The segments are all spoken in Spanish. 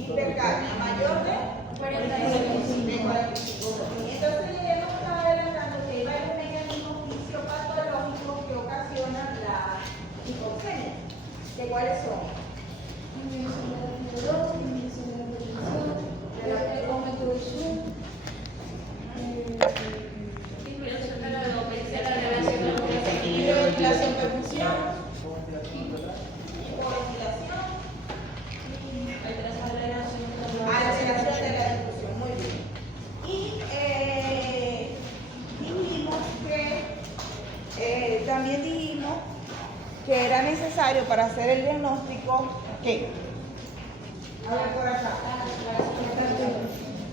Hipercapnia mayor de 45. Entonces lleguemos a adelantando que hay varios mecanismos fisiopatológicos que ocasionan la hipoxemia. ¿De cuáles son? Ventilación, perfusión, hipoventilación, alteración de la difusión, muy bien. Y también dijimos que era necesario para hacer el diagnóstico, ¿qué? A ver por acá.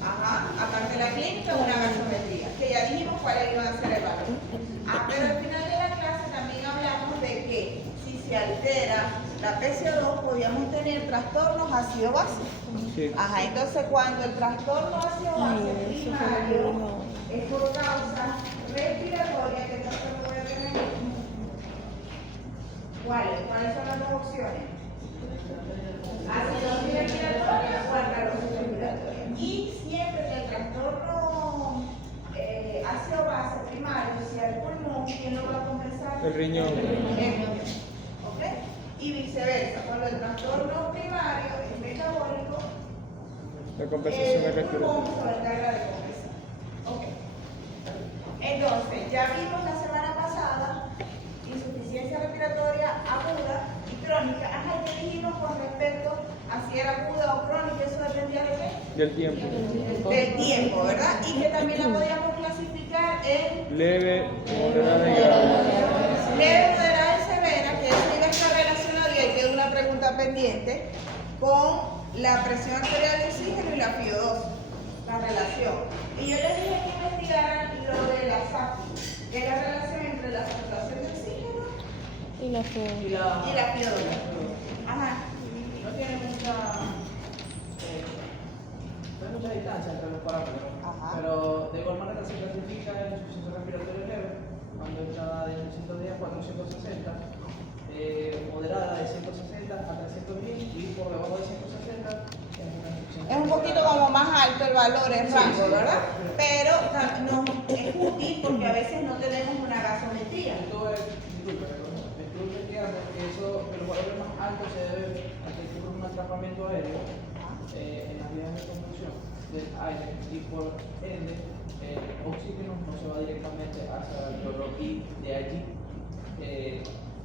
Ajá, aparte de la clínica, una gasometría, que ya dijimos cuáles iban a ser el valor. Pero al final de la clase también hablamos de que si se altera la PCO2 podíamos tener trastornos ácido-base. Sí. Ajá, entonces cuando el trastorno ácido-base primario es por causa respiratoria, ¿qué trastorno voy a tener? ¿Cuáles son las dos opciones? Acidosis respiratoria o alcalosis respiratoria. Y siempre que el trastorno ácido-base primario sea el pulmón, ¿quién lo va a compensar? El riñón. El riñón. ¿Ok? Y viceversa, cuando el trastorno primario es metabólico, La compensación es el pulmón respiratoria. se va a encargar de compensar. ¿Ok? Entonces, ya vimos la semana pasada insuficiencia respiratoria aguda y crónica. Ajá, ¿qué dijimos con respecto a si era aguda o crónica? Eso dependía de qué? Del tiempo. Del tiempo, ¿verdad? Y que también la podíamos clasificar en Leve, moderada y grave. leve, moderada y severa, que eso iba a estar relacionado, y ahí queda una pregunta pendiente, con la presión arterial de oxígeno y la FiO2, la relación. Y yo les dije que investigaran lo de la SAFI, que es la relación entre la saturación de oxígeno Y la fe. y la FiO2. Ajá. No tiene mucha... No hay mucha distancia entre los parámetros, Ajá. pero de igual manera se clasifica en insuficiencia respiratoria leve, cuando está de 110 a 460, moderada de 160 a 310 y por debajo de 160 es una insuficiencia. Es un poquito como más alto el valor en rango, sí, ¿verdad? sí. Pero no, es útil porque a veces no tenemos una gasometría. Esto es, disculpe, estuve investigando que los valores más altos se deben a que ocurre un atrapamiento aéreo en las vías de conducción del aire y por ende el oxígeno no se va directamente hacia el alveolo y de allí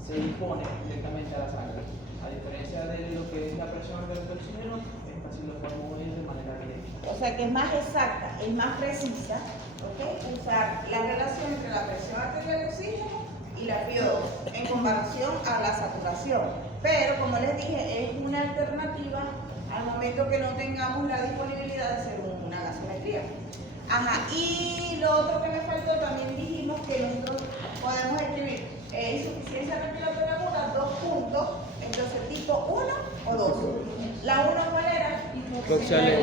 se dispone directamente a la sangre. A diferencia de lo que es la presión arterial de oxígeno, esta sí lo podemos medir de manera directa. O sea que es más exacta, es más precisa, ¿ok? Usar la relación entre la presión arterial de oxígeno y la FiO2 en comparación a la saturación. Pero como les dije, es una alternativa al momento que no tengamos la disponibilidad de hacer una gasometría. Ajá, y lo otro que me faltó, también dijimos que nosotros podemos escribir insuficiencia respiratoria aguda, 2 puntos, entonces tipo 1 o 2. La 1 ¿cuál era? Hipoxemia. Que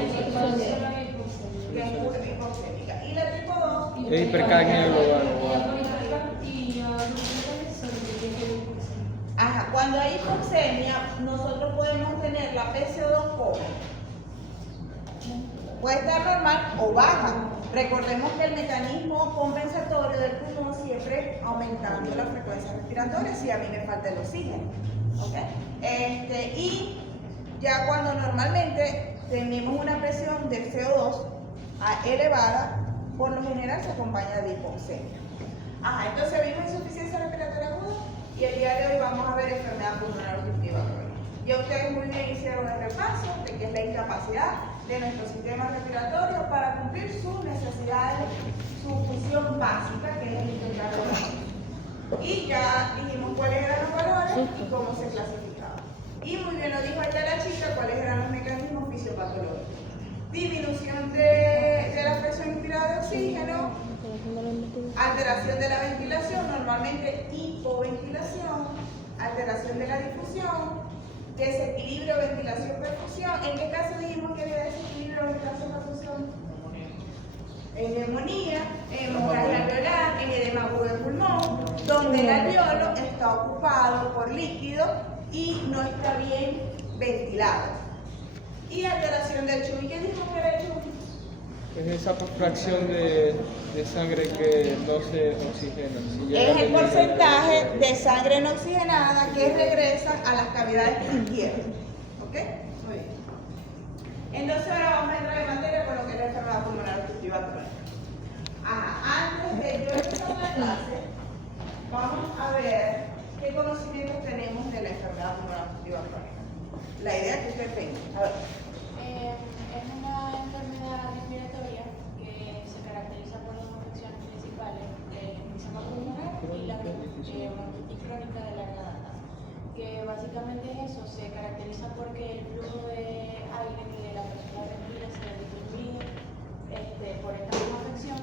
es hipoxémica. Y la tipo 2 Es hipercapnia global. Ajá, cuando hay hipoxemia, nosotros podemos tener la PCO2 como puede estar normal o baja. Recordemos que el mecanismo compensatorio del pulmón siempre aumentando la frecuencia respiratoria si a mí me falta el oxígeno. ¿Ok? Y ya cuando normalmente tenemos una presión de CO2 elevada, por lo general se acompaña de hipoxemia. Ajá, entonces vimos insuficiencia respiratoria aguda y el día de hoy vamos a ver enfermedad pulmonar obstructiva crónica. Ya ustedes muy bien hicieron el repaso de qué es la incapacidad de nuestro sistema respiratorio para cumplir sus necesidades, su función básica, que es el intentar respirar. Y ya dijimos cuáles eran los valores y cómo se clasificaban. Y muy bien lo dijo allá la chica, cuáles eran los mecanismos fisiopatológicos. Disminución de la presión inspirada de oxígeno, alteración de la ventilación, normalmente hipoventilación, alteración de la difusión, desequilibrio ventilación-perfusión. ¿En qué caso dijimos que había desequilibrio ventilación-perfusión? En neumonía, en hemorragia alveolar, en edema agudo de pulmón, donde el alveolo está ocupado por líquido y no está bien ventilado. y alteración del chum. ¿Y qué dijo que era el chum? Es esa fracción de sangre que no se oxigena. Si llega Es el al límite porcentaje de sangre no oxigenada que regresa a las cavidades que ingieren. ¿Ok? Muy bien. Entonces ahora vamos a entrar en materia con lo que es la enfermedad pulmonar obstructiva crónica. Antes de yo empezar la clase, vamos a ver qué conocimientos tenemos de la enfermedad pulmonar obstructiva crónica. La idea que ustedes tengan. A ver. Es una enfermedad respiratoria que se caracteriza por dos afecciones principales, el enfisema pulmonar y la bronquitis crónica de larga data, que básicamente es eso, se caracteriza porque el flujo de aire que la persona respira se disminuye por esta misma afección,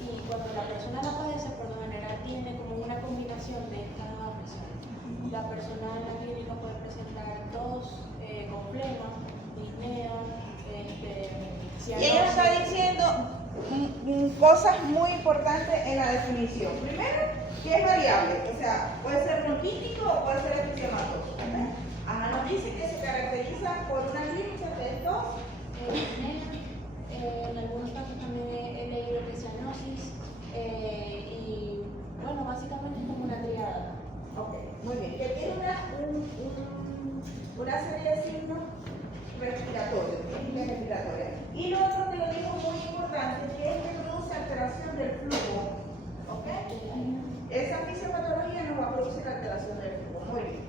y cuando la persona la padece, por lo general tiene como una combinación de estas dos afecciones. La persona en la clínica puede presentar tos con flema, disnea, Y ella nos está diciendo cosas muy importantes en la definición. Primero, que es variable, o sea, puede ser bronquítico o puede ser enfisемatoso. Nos dice que se caracteriza por una clínica de tos, en algunos casos también he leído que cianosis, y bueno, básicamente es como una triada. ok, muy bien, que tiene una serie de signos respiratorios, técnicas respiratorias. Y lo otro que lo dijo muy importante, que es que produce alteración del flujo. ¿Ok? Esa fisiopatología nos va a producir alteración del flujo. Muy bien.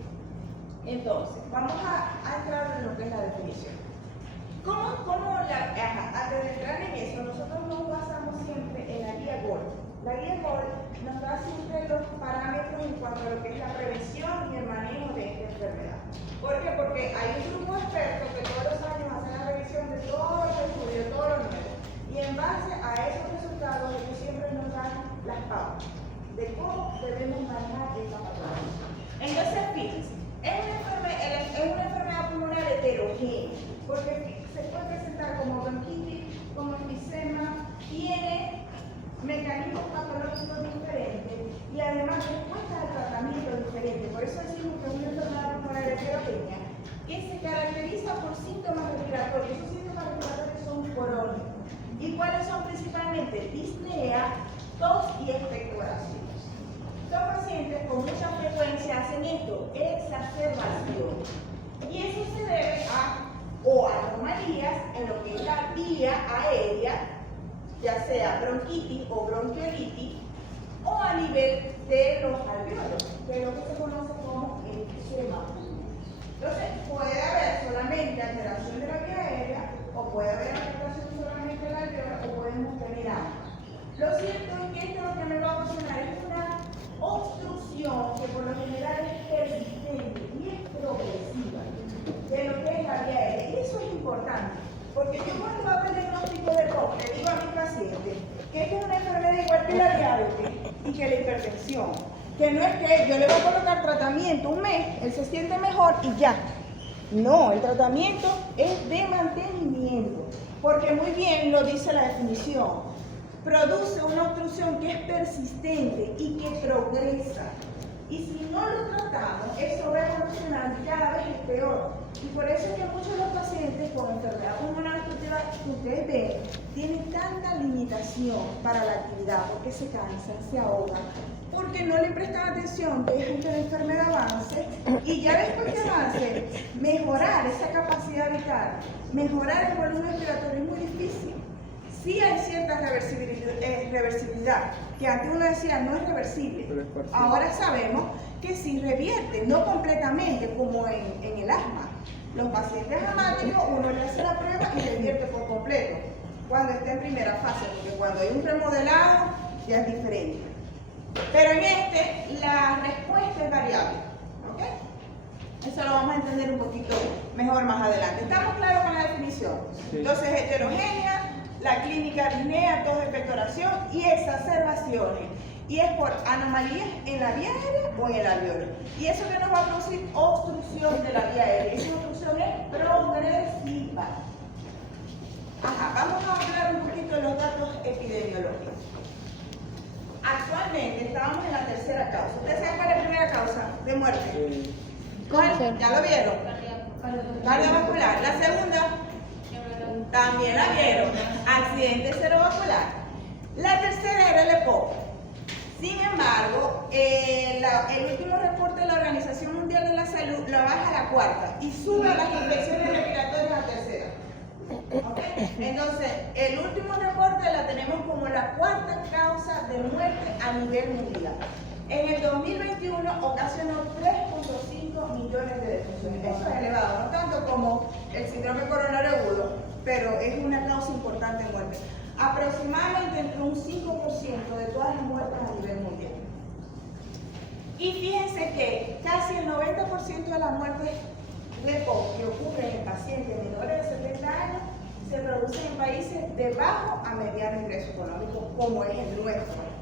Entonces, vamos a entrar en lo que es la definición. Antes de entrar en eso, nosotros nos basamos siempre en la guía GOL. La guía GOL nos da siempre los parámetros en cuanto a lo que es la prevención y el manejo de esta enfermedad. ¿Por qué? Porque hay un grupo de expertos que todos los años hacen la revisión de todos los estudios, todo lo nuevo. Y en base a esos resultados, ellos siempre nos dan las pautas de cómo debemos manejar esta patología. Entonces, fíjense, es una enfermedad pulmonar heterogénea, porque se puede presentar como bronquitis, como enfisema, tiene mecanismos patológicos diferentes y además respuestas al tratamiento diferentes. Por eso decimos que es una enfermedad pulmonar heterogénea que se caracteriza por síntomas respiratorios. Esos síntomas respiratorios son crónicos. ¿Y cuáles son principalmente? Disnea, tos y expectoración. Los pacientes con mucha frecuencia hacen esto, exacerbación. Y eso se debe a anomalías en lo que es la vía aérea, ya sea bronquitis o bronquiolitis, o a nivel de los alveolos, que es lo que se conoce como enfisema. Entonces, puede haber solamente alteración de la vía aérea, o puede haber alteración solamente del alveolo, o podemos tener ambas. Lo cierto es que esto lo que me va a ocasionar es una obstrucción que por lo general es persistente y es progresiva de lo que es la vía aérea. Y eso es importante, porque yo cuando hago el diagnóstico de TOC le digo a mi paciente que esta es una enfermedad igual que la diabetes y que la hipertensión, que no es que yo le voy a colocar tratamiento un mes, él se siente mejor y ya. No, el tratamiento es de mantenimiento, porque muy bien lo dice la definición. Produce una obstrucción que es persistente y que progresa. Y si no lo tratamos, eso va evolucionando y cada vez es peor. Y por eso es que muchos de los pacientes con enfermedad pulmonar obstructiva que ustedes ven tienen tanta limitación para la actividad, porque se cansan, se ahogan, porque no le prestan atención, dejan que la enfermedad avance y ya después que avance, mejorar esa capacidad vital, mejorar el volumen respiratorio es muy difícil. Sí hay cierta reversibilidad, que antes uno decía no es reversible. Ahora sabemos que sí revierte, no completamente como en el asma. Los pacientes asmáticos, uno le hace la prueba y revierte por completo, cuando está en primera fase, porque cuando hay un remodelado ya es diferente. Pero en la respuesta es variable, ¿ok? Eso lo vamos a entender un poquito mejor más adelante. ¿Estamos claros con la definición? Sí. Entonces, heterogénea, la clínica disnea, tos de expectoración y exacerbaciones. Y es por anomalías en la vía aérea o en el alveolo. Y eso que nos va a producir obstrucción de la vía aérea. Esa obstrucción es progresiva. Vamos a hablar un poquito de los datos epidemiológicos. Actualmente estábamos en la tercera causa. ¿Ustedes saben cuál es la primera causa de muerte? ¿Cuál? ¿Ya lo vieron? Cardiovascular. La segunda, También la vieron. Accidente cerebrovascular. La tercera era el EPOC. Sin embargo, el último reporte de la Organización Mundial de la Salud lo baja a la cuarta y sube a las infecciones respiratorias a tercera. ¿Okay? Entonces, el último reporte la tenemos como la cuarta causa de muerte a nivel mundial. En el 2021 ocasionó 3.5 millones de defunciones. Eso es elevado, no tanto como el síndrome coronario agudo, pero es una causa importante de muerte. Aproximadamente entre un 5% de todas las muertes a nivel mundial. Y fíjense que casi el 90% de las muertes de EPOC que ocurren en pacientes menores de 70 años se producen en países de bajo a mediano ingreso económico, como es el nuestro.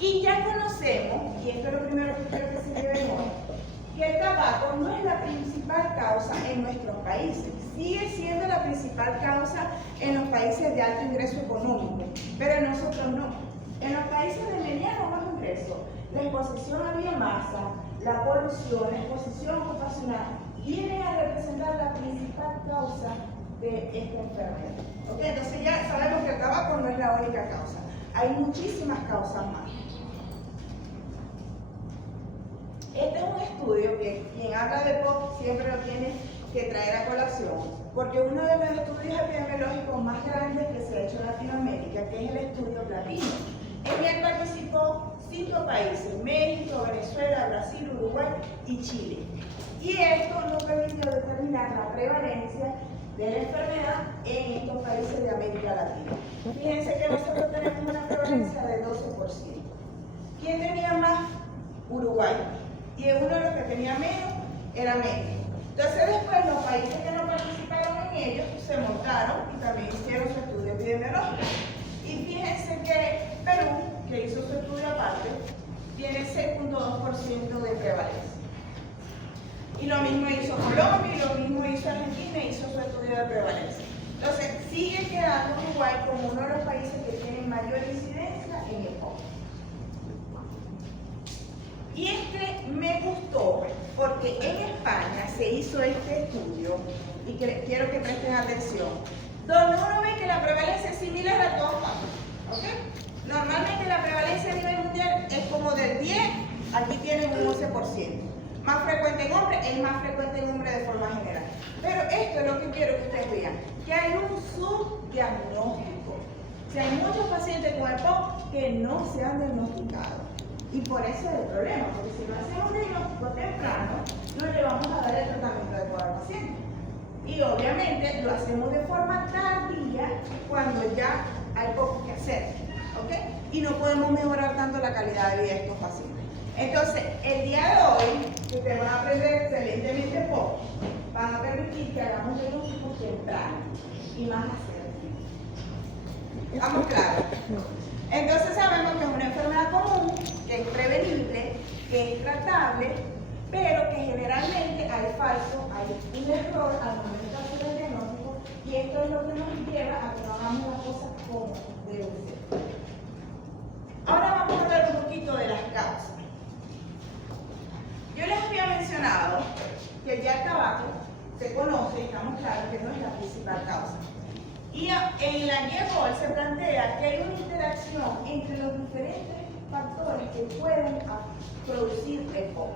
Y ya conocemos, y esto es lo primero que quiero que se lleven hoy, que el tabaco no es la principal causa en nuestros países. Sigue siendo la principal causa en los países de alto ingreso económico, pero en nosotros no. En los países de mediano o bajo ingreso, la exposición a biomasa, la polución, la exposición ocupacional, vienen a representar la principal causa de esta enfermedad. ¿Okay? Entonces ya sabemos que el tabaco no es la única causa. Hay muchísimas causas más. Este es un estudio que quien habla de POC siempre lo tiene que traer a colación, porque uno de los estudios epidemiológicos más grandes que se ha hecho en Latinoamérica, que es el estudio Platino. En él participó 5 países: México, Venezuela, Brasil, Uruguay y Chile. Y esto nos permitió determinar la prevalencia de la enfermedad en estos países de América Latina. Fíjense que nosotros tenemos una prevalencia de 12%. ¿Quién tenía más? Uruguay. Y uno de los que tenía menos era México. Entonces después los países que no participaron en ellos se montaron y también hicieron su estudio epidemiológico. Y fíjense que Perú, que hizo su estudio aparte, tiene 6.2% de prevalencia. Y lo mismo hizo Colombia, y lo mismo hizo Argentina, y hizo su estudio de prevalencia. Entonces sigue quedando Uruguay como uno de los países que tienen mayor incidencia en el COVID. Y este me gustó porque en España se hizo este estudio, y quiero que presten atención, donde uno ve que la prevalencia es similar a todos lados. ¿Okay? Normalmente la prevalencia a nivel mundial es como del 10, aquí tienen un 11%. Más frecuente en hombres, es más frecuente en hombres de forma general. Pero esto es lo que quiero que ustedes vean, que hay un subdiagnóstico. O sea, hay muchos pacientes con EPOC que no se han diagnosticado. Y por eso es el problema, porque si no hacemos un diagnóstico temprano, no le vamos a dar el tratamiento adecuado al paciente. Y obviamente lo hacemos de forma tardía cuando ya hay poco que hacer. ¿Okay? Y no podemos mejorar tanto la calidad de vida de estos pacientes. Entonces, el día de hoy, que ustedes van a aprender excelentemente poco, van a permitir que hagamos diagnósticos tempranos y más asertivos. ¿Estamos claros? Entonces sabemos que es una enfermedad común, que es prevenible, que es tratable, pero que generalmente hay falso, hay un error al momento de hacer el diagnóstico, y esto es lo que nos lleva a que no hagamos las cosas como deben ser. Ahora vamos a hablar un poquito de las causas. Yo les había mencionado que ya el tabaco se conoce y estamos claros que no es la principal causa. Y en la guía GOL se plantea que hay una interacción entre los diferentes factores que pueden producir EPOC.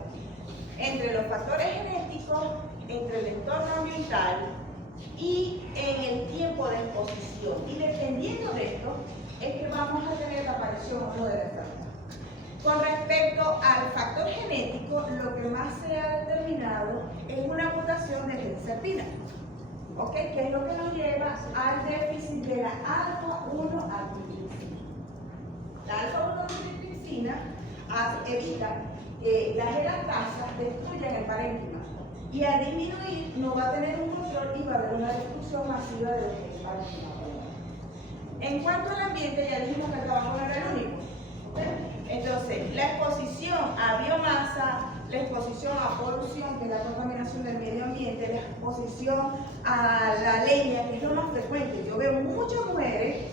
Entre los factores genéticos, entre el entorno ambiental y en el tiempo de exposición. Y dependiendo de esto, es que vamos a tener la aparición o no de la enfermedad. Con respecto al factor genético, lo que más se ha determinado es una mutación de benzodiazepina, ¿okay? Que es lo que nos lleva al déficit de la alfa-1-antitrypsina. La alfa-1-antitrypsina evita que las elastasas destruyan el parénquima, y al disminuir no va a tener un control y va a haber una destrucción masiva de lo que es el parénquima. En cuanto al ambiente, ya dijimos que el tabaco no era el único. Entonces, la exposición a biomasa, la exposición a polución, que es la contaminación del medio ambiente, la exposición a la leña, que es lo más frecuente. Yo veo muchas mujeres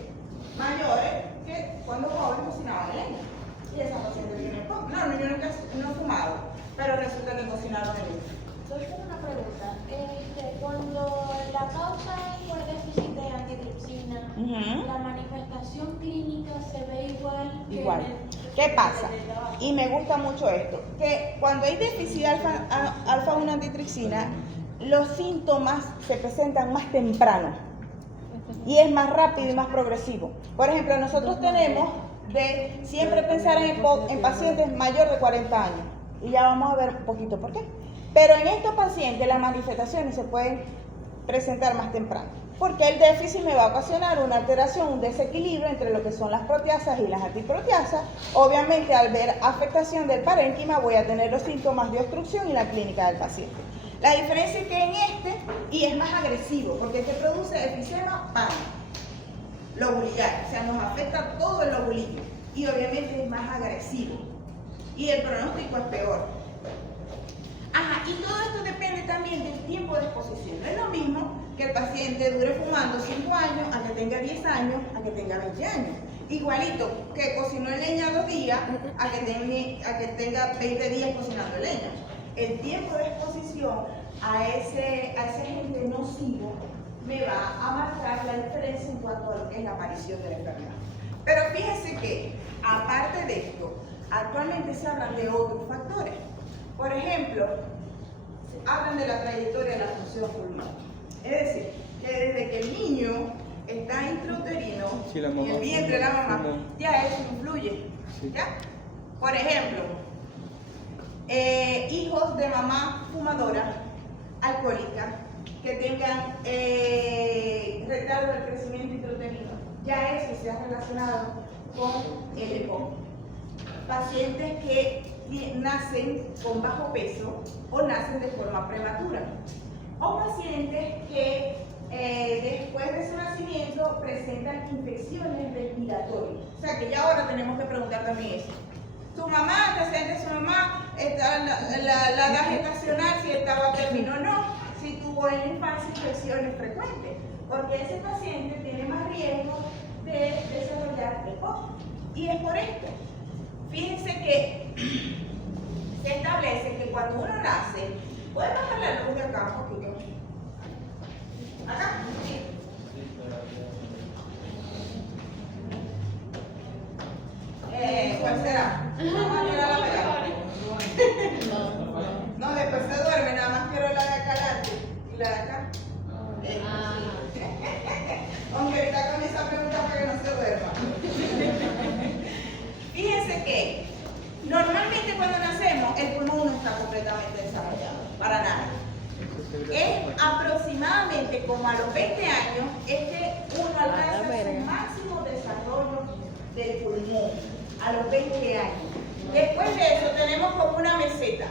mayores que cuando jóvenes cocinaban leña. Y esas pacientes tienen EPOC. No, yo nunca no he fumado, pero resulta que cocinaron leña. Entonces, una pregunta. Cuando la causa es por déficit de Ujú. la manifestación clínica se ve igual que Igual. en el- ¿Qué pasa? en el trabajo. Y me gusta mucho esto, que cuando hay déficit de alfa-1 antitripsina, los síntomas se presentan más temprano y es más rápido y más progresivo. Por ejemplo, nosotros tenemos de siempre pensar en pacientes mayores de 40 años y ya vamos a ver un poquito por qué. Pero en estos pacientes las manifestaciones se pueden presentar más temprano, porque el déficit me va a ocasionar una alteración, un desequilibrio entre lo que son las proteasas y las antiproteasas. Obviamente, al ver afectación del parénquima, voy a tener los síntomas de obstrucción y la clínica del paciente. La diferencia es que en este, y es más agresivo, porque este produce efisema pan, lobuliar, o sea, nos afecta todo el lobulillo, y obviamente es más agresivo, y el pronóstico es peor. Ajá, y todo esto depende también del tiempo de exposición. No es lo mismo que el paciente dure fumando 5 años, a que tenga 10 años, a que tenga 20 años. Igualito que cocinó en leña 2 días, a que tenga 20 días cocinando en leña. El tiempo de exposición a ese agente nocivo me va a marcar la diferencia en cuanto a lo que es la aparición de la enfermedad. Pero fíjense que, aparte de esto, actualmente se hablan de otros factores. Por ejemplo, hablan de la trayectoria de la función pulmonar. Es decir, que desde que el niño está intrauterino, Sí, la en mamá el vientre de la mamá, fuma. ya eso influye. Sí. ¿Ya? Por ejemplo, hijos de mamá fumadora, alcohólica, que tengan retardo del crecimiento intrauterino, ya eso se ha relacionado con el EPOC. Pacientes que nacen con bajo peso o nacen de forma prematura, o pacientes que después de su nacimiento presentan infecciones respiratorias. O sea que ya ahora tenemos que preguntar también eso. Tu mamá, antecedentes de su mamá, la edad gestacional, si estaba término o no, si tuvo en la infancia infecciones frecuentes, porque ese paciente tiene más riesgo de desarrollar EPOC. Y es por esto. Fíjense que se establece que cuando uno nace, ¿puede bajar la luz de acá un poquito? ¿Acá? Sí. ¿Cuál será? Vamos a mirar la pegada. No, después se duerme, nada más quiero la de acá adelante y la de acá. Aunque ahorita comienza a preguntar para que no se duerma. Fíjense que normalmente cuando nacemos el pulmón no está completamente desarrollado, para nada. Es aproximadamente como a los 20 años es que uno alcanza su máximo desarrollo del pulmón, a los 20 años. Después de eso tenemos como una meseta.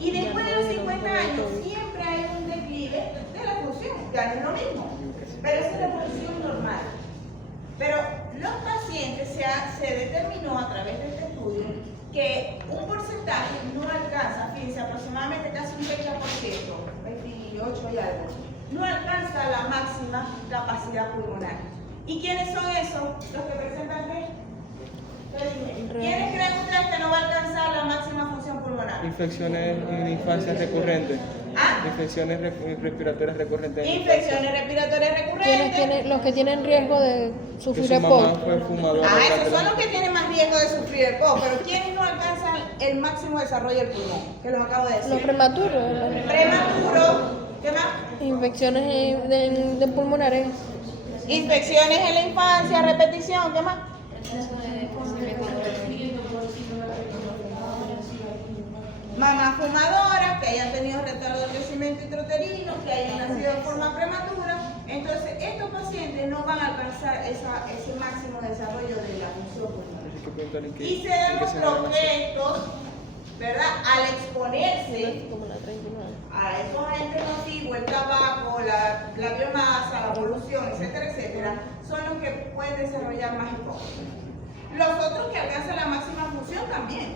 Y después de los 50 años siempre hay un declive de la función, ya no es lo mismo, pero esa es la evolución normal. Pero los pacientes se determinó a través de este estudio que un porcentaje no alcanza, fíjense, aproximadamente casi un 30%, 28 y algo, no alcanza la máxima capacidad pulmonar. ¿Y quiénes son esos? Los que presentan qué? ¿Quiénes creen ustedes que no va a alcanzar la máxima función pulmonar? Infecciones en infancia recurrentes. ¿Ah? Infecciones respiratorias recurrentes. Infecciones respiratorias recurrentes. Los que tienen riesgo de Que sufrir su mamá EPOC. fue fumadora. Esos son los que tienen más riesgo de sufrir el EPOC, pero ¿quiénes no alcanzan el máximo desarrollo del pulmón? Que los acabo de decir. Los prematuros. Prematuros, ¿qué más? Infecciones de pulmonares. Infecciones en la infancia, repetición, ¿qué más? Mamás fumadoras que hayan tenido retardo del crecimiento intrauterino, que hayan nacido de forma prematura. Entonces, estos pacientes no van a alcanzar ese máximo desarrollo de la función pulmonar. Y se demostró que estos, ¿verdad? Al exponerse Como la 39. a esos agentes nocivos, el tabaco, la biomasa, la polución, etcétera, etcétera, son los que pueden desarrollar más EPOC. Los otros que alcanzan la máxima función también,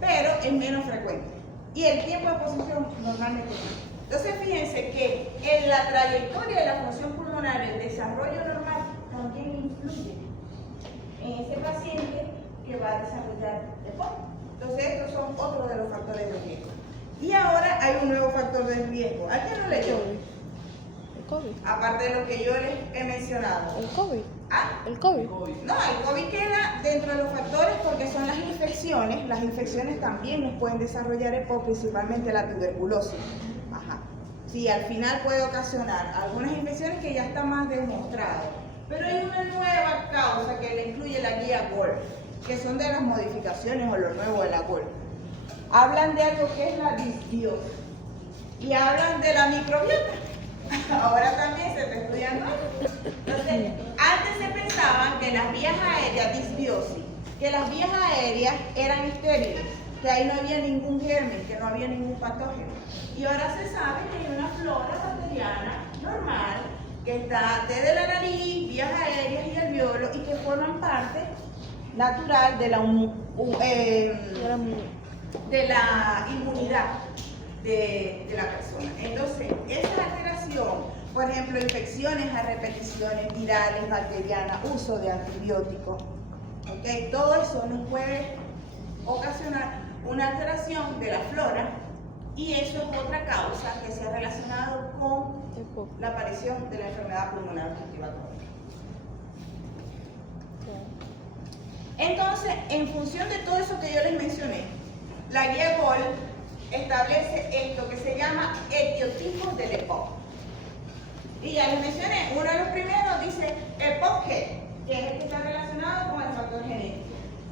pero es menos frecuente. Y el tiempo de exposición normalmente no. Entonces fíjense que en la trayectoria de la función pulmonar, el desarrollo normal también influye en ese paciente que va a desarrollar EPOC. Entonces estos son otros de los factores de riesgo. Y ahora hay un nuevo factor de riesgo. ¿Alguien lo leyó? COVID. aparte de lo que yo les he mencionado. El COVID. ¿Ah? El COVID. No, el COVID queda dentro de los factores porque son las infecciones. Las infecciones también nos pueden desarrollar EPOC, principalmente la tuberculosis. Ajá. Sí, al final puede ocasionar algunas infecciones que ya está más demostrado. Pero hay una nueva causa que le incluye la guía GOLD, que son de las modificaciones o lo nuevo de la GOLD. Hablan de algo que es la disbiosis y hablan de la microbiota. Ahora también se está estudiando eso. Entonces, antes se pensaban que las vías aéreas, disbiosis, que las vías aéreas eran estériles, que ahí no había ningún germen, que no había ningún patógeno. Y ahora se sabe que hay una flora bacteriana normal, que está desde la nariz, vías aéreas y alveolo, y que forman parte natural de la inmunidad de la persona. Entonces, esa alteración, por ejemplo, infecciones a repeticiones, virales, bacterianas, uso de antibióticos, ¿okay? Todo eso nos puede ocasionar una alteración de la flora y eso es otra causa que se ha relacionado con la aparición de la enfermedad pulmonar obstructiva crónica. Entonces, en función de todo eso que yo les mencioné, la guía GOLD establece esto que se llama etiotipos del EPOC. Y ya les mencioné, uno de los primeros dice EPOC G, que es el que está relacionado con el factor genético.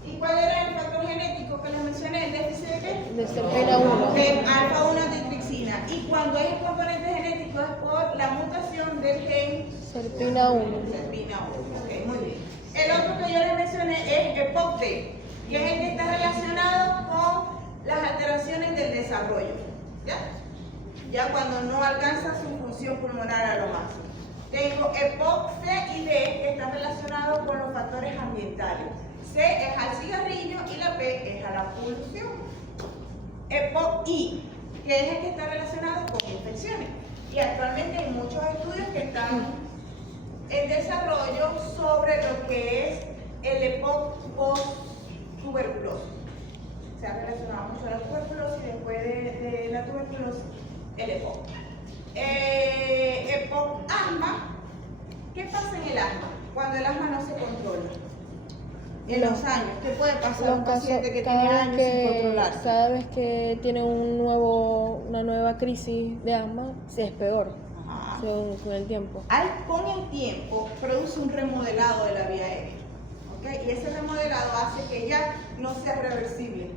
¿Y cuál era el factor genético que les mencioné? ¿El déficit de qué? De serpina 1. De alfa-1 antitrypsina. Y cuando es el componente genético es por la mutación del gen Serpina 1. serpina 1. Ok, muy bien. El otro que yo les mencioné es EPOC D, que es el que está relacionado con las alteraciones del desarrollo. ¿Ya? Ya cuando no alcanza su función pulmonar a lo máximo. Tengo EPOC C y D, que están relacionados con los factores ambientales. C es al cigarrillo y la P es a la polución. EPOC I, que es el que está relacionado con infecciones. Y actualmente hay muchos estudios que están en desarrollo sobre lo que es el EPOC post-tuberculosis. Se ha relacionado mucho a la tuberculosis y después de la tuberculosis, el EPOC. EPOC asma. ¿Qué pasa en el asma? Cuando el asma no se controla. En los años, ¿qué puede pasar a un paciente que tiene años sin controlarse? Cada vez que tiene una nueva crisis de asma, se es peor, Ajá. con el tiempo. Con el tiempo produce un remodelado de la vía aérea, ¿okay? Y ese remodelado hace que ya no sea reversible,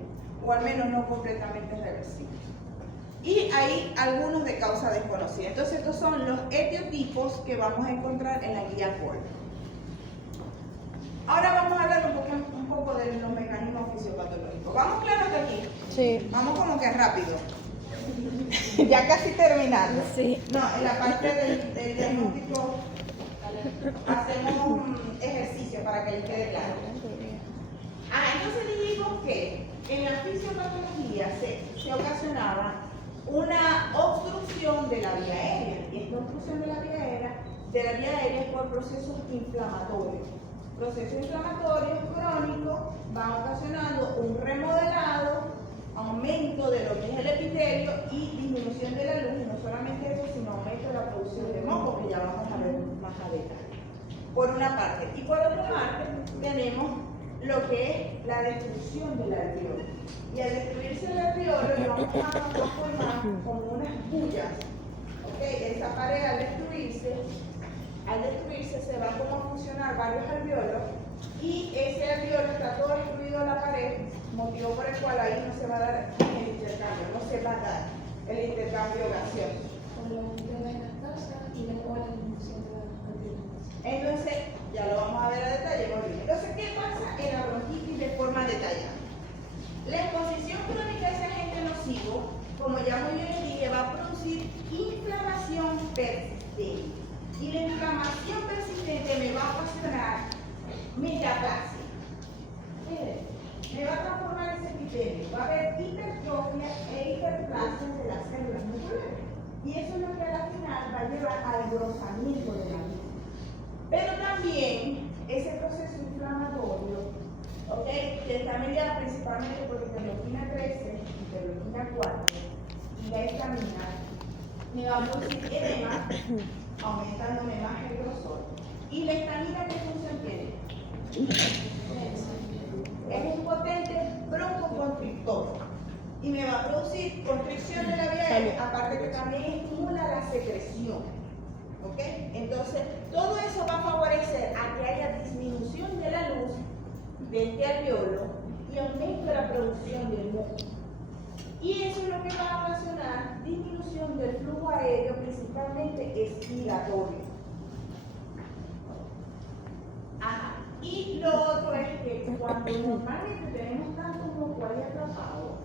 o al menos no completamente reversible. Y hay algunos de causa desconocida. Entonces estos son los etiotipos que vamos a encontrar en la guía GOLD. Ahora vamos a hablar un poco de los mecanismos fisiopatológicos. ¿Vamos claros de aquí? Sí. Vamos como que rápido. Ya casi terminando. Sí. No, en la parte del diagnóstico hacemos un ejercicio para que les quede claro. Entonces dijimos que en la fisiopatología se ocasionaba una obstrucción de la vía aérea. Y esta obstrucción de la vía aérea es por procesos inflamatorios. Procesos inflamatorios crónicos van ocasionando un remodelado, aumento de lo que es el epitelio y disminución de la luz, y no solamente eso, sino aumento de la producción de moco, que ya vamos a ver más a detalle. Por una parte. Y por otra parte, tenemos lo que es la destrucción del alveolo. Y al destruirse el alveolo, vamos a formar como unas bullas. ¿Okay? Esa pared al destruirse se va como a funcionar varios alveolos y ese alveolo está todo destruido a la pared, motivo por el cual ahí no se va a dar el intercambio, no se va a dar el intercambio gaseoso. Entonces, ya lo vamos a ver a detalle. Entonces, ¿qué pasa en la bronquitis de forma detallada? La exposición crónica a ese agente nocivo, como ya muy bien les dije, va a producir inflamación persistente. Y la inflamación persistente me va a ocasionar metaplasia. Me va a transformar ese epitelio. Va a haber hipertrofia e hiperplasia de las células musculares. Y eso es lo que al final va a llevar al engrosamiento de la misma. Pero también ese proceso inflamatorio, que está mediado principalmente por interleuquina 13, interleuquina 4 y la histamina, me va a producir edema aumentándome más el grosor. ¿Y la estamina qué función tiene? Es un potente broncoconstrictor y me va a producir constricción de la vía aérea, aparte que también estimula la secreción. ¿Ok? Entonces, todo eso va a favorecer a que haya disminución de la luz de este alveolo y aumento la producción del moco. Y eso es lo que va a ocasionar disminución del flujo aéreo, principalmente expiratorio. Ajá. Y lo otro es que cuando normalmente tenemos tanto moco ahí atrapado,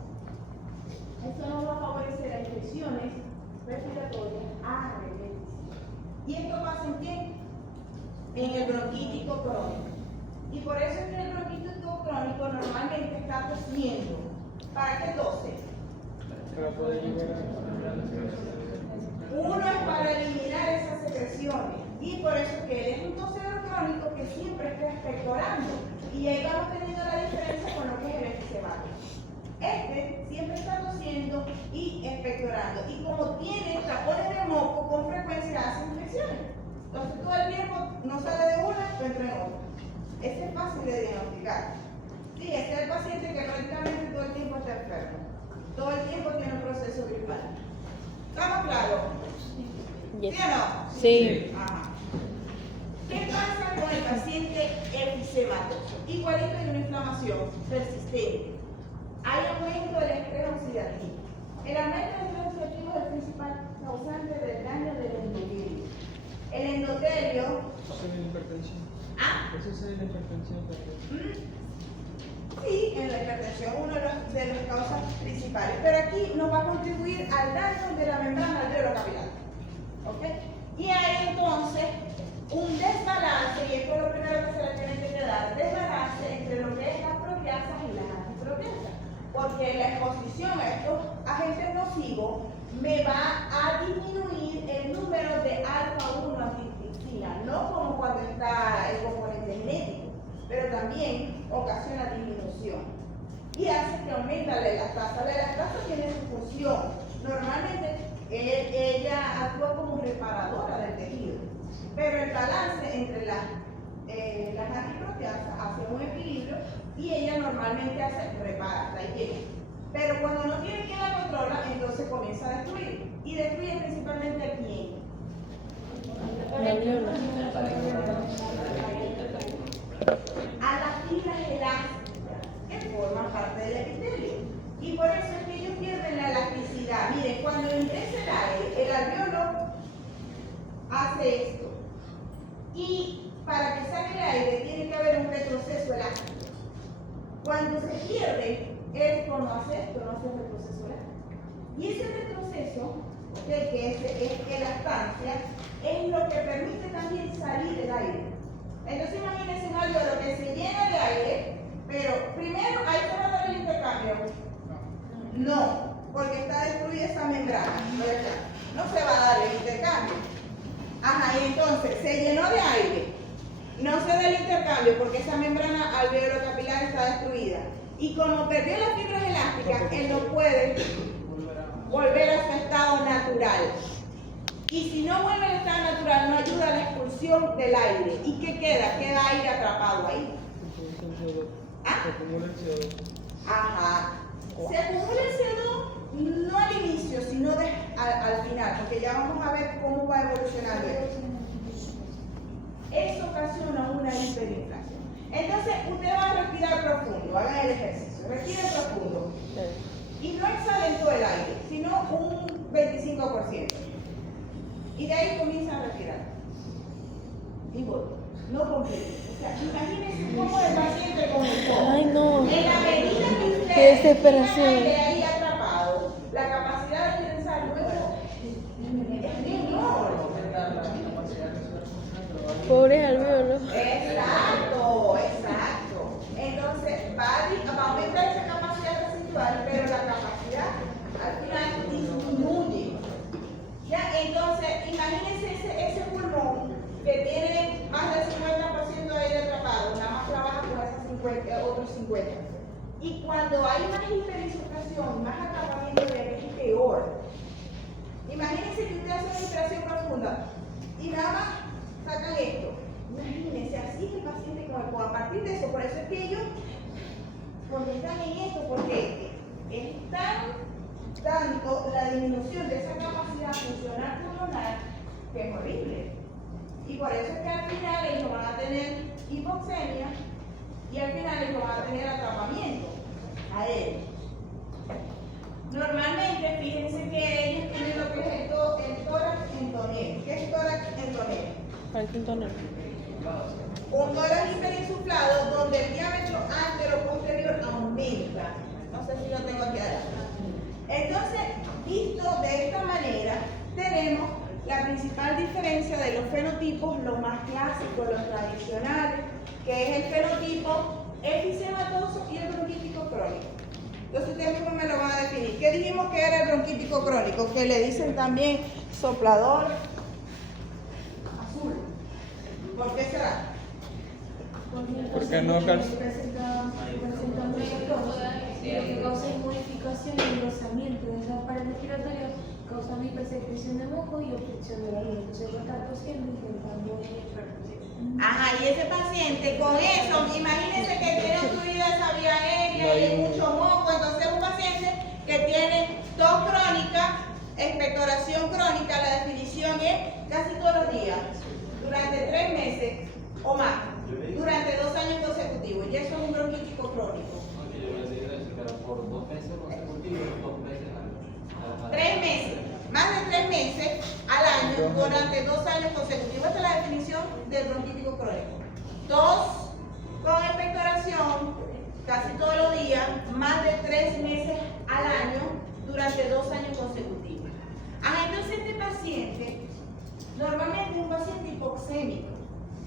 eso nos va a favorecer a infecciones respiratorias a repetición. ¿Y esto pasa en quién? En el bronquítico crónico. Y por eso es que el bronquítico crónico normalmente está tosiendo. ¿Para qué tose? Para poder llegar a Uno es para eliminar esas secreciones. Y por eso es que él es un tosedor crónico que siempre está expectorando. Y ahí vamos teniendo la diferencia con lo que es el enfisema. Este siempre está tosiendo y expectorando. Y como tiene tapones de moco, con frecuencia hace infecciones. Entonces todo el tiempo no sale de una, pero entra en otra. Ese es fácil de diagnosticar. Sí, ese es el paciente que prácticamente todo el tiempo está enfermo. Todo el tiempo tiene un proceso gripal. ¿Estamos claros? Yes. ¿Sí o no? Sí. Ajá. ¿Qué pasa con el paciente episematoso? Igualito hay una inflamación persistente. Hay aumento del estrés oxidativo. El aumento del estrés oxidativo es el principal causante del daño del endotelio. El endotelio. Eso es la hipertensión. Ah, Eso es la hipertensión también. sí, en la hipertensión uno de las causas principales. Pero aquí nos va a contribuir al daño de la membrana alveolo-capilar. ¿Ok? Y hay entonces un desbalance, y esto es lo primero que se le tiene que quedar, desbalance entre lo que es las proteasas y las antiproteasas. Porque la exposición a estos agentes nocivos me va a disminuir el número de alfa-1 antitripsina, no como cuando está el componente genético, pero también ocasiona disminución. Y hace que aumente la elastasa. La elastasa tiene su función. Normalmente ella actúa como reparadora del tejido, pero el balance entre las antiproteasas hace un equilibrio y ella normalmente repara, hasta ahí llega. Pero cuando no tiene quien la controla, entonces comienza a destruir. Y destruye principalmente a quién. La alveola. A las fibras elásticas que forman parte del epitelio. Y por eso es que ellos pierden la elasticidad. Miren, cuando ingresa el aire, el alveolo hace esto. Y para que salga el aire tiene que haber un retroceso elástico. Cuando se pierde, esto no hace esto, no hace el retroceso elástico. Y ese retroceso, ¿okay? Que es elastania, es lo que permite también salir el aire. Entonces imagínense un alveolo que se llena de aire, pero primero ahí se va a dar el intercambio. No, porque está destruida esa membrana, ¿verdad? No se va a dar el intercambio. Ajá, y entonces se llenó de aire. No se da el intercambio porque esa membrana alveolo-capilar está destruida. Y como perdió las fibras elásticas, él no puede volver a su estado natural. Y si no vuelve al estado natural, no ayuda a la expulsión del aire. ¿Y qué queda? Queda aire atrapado ahí. ¿Ah? Se acumula el CO2. Ajá. Se acumula el CO2 no al inicio, sino al final, porque ya vamos a ver cómo va evolucionando esto. Eso ocasiona una hiperinflación. Entonces, usted va a respirar profundo, hagan el ejercicio. Respiren profundo. Y no exhalen todo el aire, sino un 25%. Y de ahí comienza a respirar. Y voto. No completo. O sea, imagínense cómo el paciente comenzó. Ay, no. En la medida que usted Qué desesperación. tiene ahí atrapado, la capacidad de pensar luego es menor. Pobres alveolos. Exacto, exacto. Entonces va a aumentar esa capacidad residual, pero la capacidad al final disminuye. ¿Ya? Entonces, imagínense ese pulmón que tiene más del 50% de aire atrapado, nada más trabaja con esos otros 50. Y cuando hay más hiperinsuflación, más acabamiento de aire, es peor. Imagínense que usted hace una inspiración profunda y nada más sacan esto. Imagínense, así es el paciente con EPOC. A partir de eso, por eso es que ellos contestan en esto, porque es tanto la disminución de esa capacidad funcional pulmonar que es horrible. Y por eso es que al final ellos van a tener hipoxemia y al final ellos van a tener atrapamiento aéreo. Normalmente, fíjense que ellos tienen lo que es el tórax entonel. ¿Qué es tórax entonel? Para el quintonel. Un tórax hiperinsuflado donde el diámetro antero-posterior aumenta. No sé si lo tengo aquí adelante. Entonces, visto de esta manera, tenemos la principal diferencia de los fenotipos, los más clásicos, los tradicionales, que es el fenotipo efisematoso y el bronquítico crónico. Entonces ustedes mismos me lo van a definir. ¿Qué dijimos que era el bronquítico crónico? Que le dicen también soplador azul. ¿Por qué será? Porque no calza. Presenta lo que causa inmunificación y engrosamiento de esos aparatos respiratorios, causa hipersecreción de moco y obstrucción de la lengua. Entonces, va a estar tosiendo intentando Ajá, y ese paciente con eso, imagínense que tiene obstruida esa vía aérea y hay mucho moco, entonces es un paciente que tiene tos crónica, expectoración crónica, la definición es casi todos los días, durante 3 meses o más, durante 2 años consecutivos, y eso es un bronquítico crónico. Por 2 meses consecutivos, 2 meses al año. 3 meses, más de 3 meses al año durante 2 años consecutivos. Esta es la definición del bronquítico crónico. Tos con expectoración casi todos los días, más de 3 meses al año durante 2 años consecutivos. Entonces este paciente normalmente es un paciente hipoxémico.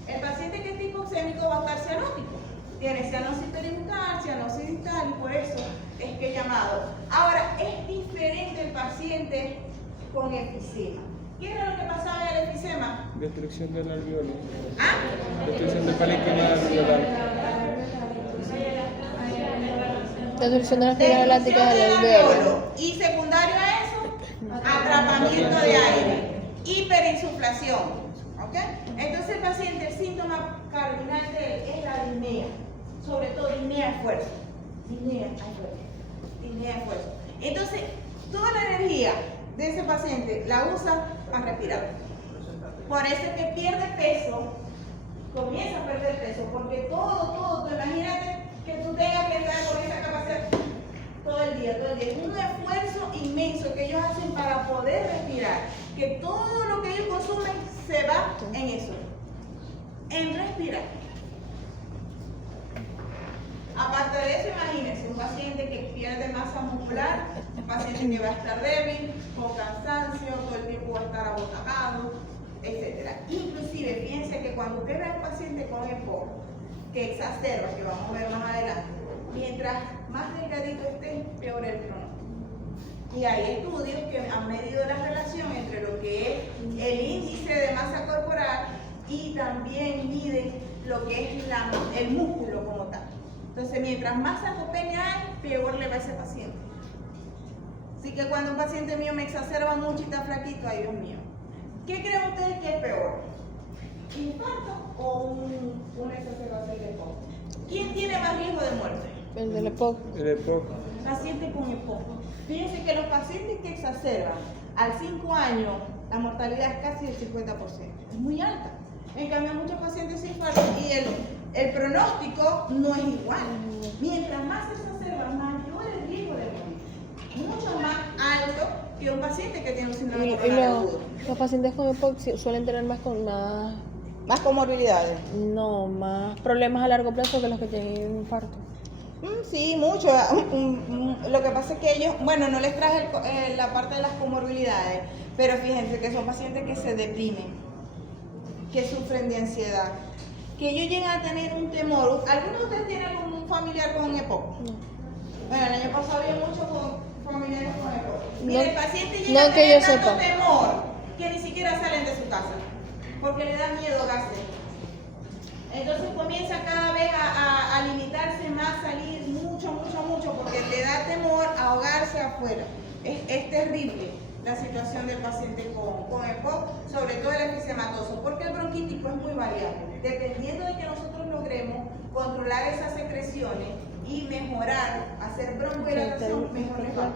El paciente que es hipoxémico va a estar cianótico. Tiene cianosis peribucal, cianosis distal y por eso es que he llamado. Ahora, es diferente el paciente con efisema. ¿Qué era lo que pasaba en el efisema? Destrucción del alveolo. ¿Ah? Destrucción de parénquima alveolar. Destrucción de las fibras elásticas del alveolo. Y secundario a eso, atrapamiento de aire, hiperinsuflación. ¿Ok? Entonces el paciente, el síntoma cardinal de él es la disnea, sobre todo disnea de esfuerzo. Disnea de esfuerzo. Entonces, toda la energía de ese paciente la usa para respirar. Por eso es que pierde peso, comienza a perder peso, porque todo, tú imagínate que tú tengas que estar con esa capacidad todo el día. Es un esfuerzo inmenso que ellos hacen para poder respirar, que todo lo que ellos consumen se va en eso, en respirar. Aparte de eso, imagínense, un paciente que pierde masa muscular, un paciente que va a estar débil, con cansancio, todo el tiempo va a estar abotagado, etc. Inclusive, fíjense que cuando usted ve a un paciente con EPOC, que exacerba, que vamos a ver más adelante, mientras más delgadito esté, peor el pronóstico. Y hay estudios que han medido la relación entre lo que es el índice de masa corporal y también miden lo que es el músculo como tal. Entonces, mientras más sarcopenia hay, peor le va a ese paciente. Así que cuando un paciente mío me exacerba mucho y está flaquito, ay Dios mío. ¿Qué creen ustedes que es peor? ¿Infarto o una exacerbación de EPOC? ¿Quién tiene más riesgo de muerte? El del EPOC. El EPOC. Paciente con EPOC. Fíjense que los pacientes que exacerban al 5 años, la mortalidad es casi del 50%. Es muy alta. En cambio, muchos pacientes se infartan y el pronóstico no es igual. Mientras más se exacerba, mayor el riesgo de morir. Mucho más alto que un paciente que tiene un síndrome Y coronario agudo. los pacientes con EPOC suelen tener más comorbilidades. más problemas a largo plazo que los que tienen infarto. Sí, mucho. Lo que pasa es que ellos, bueno, no les traje la parte de las comorbilidades, pero fíjense que son pacientes que se deprimen, que sufren de ansiedad, que ellos llegan a tener un temor. ¿Alguno de ustedes tiene algún familiar con EPOC? No. Bueno, el año pasado había muchos familiares con EPOC. Mira, No, el paciente no llega a que tener yo tanto sepa. temor que ni siquiera salen de su casa, porque le da miedo gástrico. Entonces comienza cada vez a limitarse más, salir mucho, porque le da temor ahogarse afuera. Es terrible. la situación del paciente con EPOC, sobre todo el efisematoso, porque el bronquítico es muy variable. Dependiendo de que nosotros logremos controlar esas secreciones y mejorar, hacer broncohidratación, mejor les va.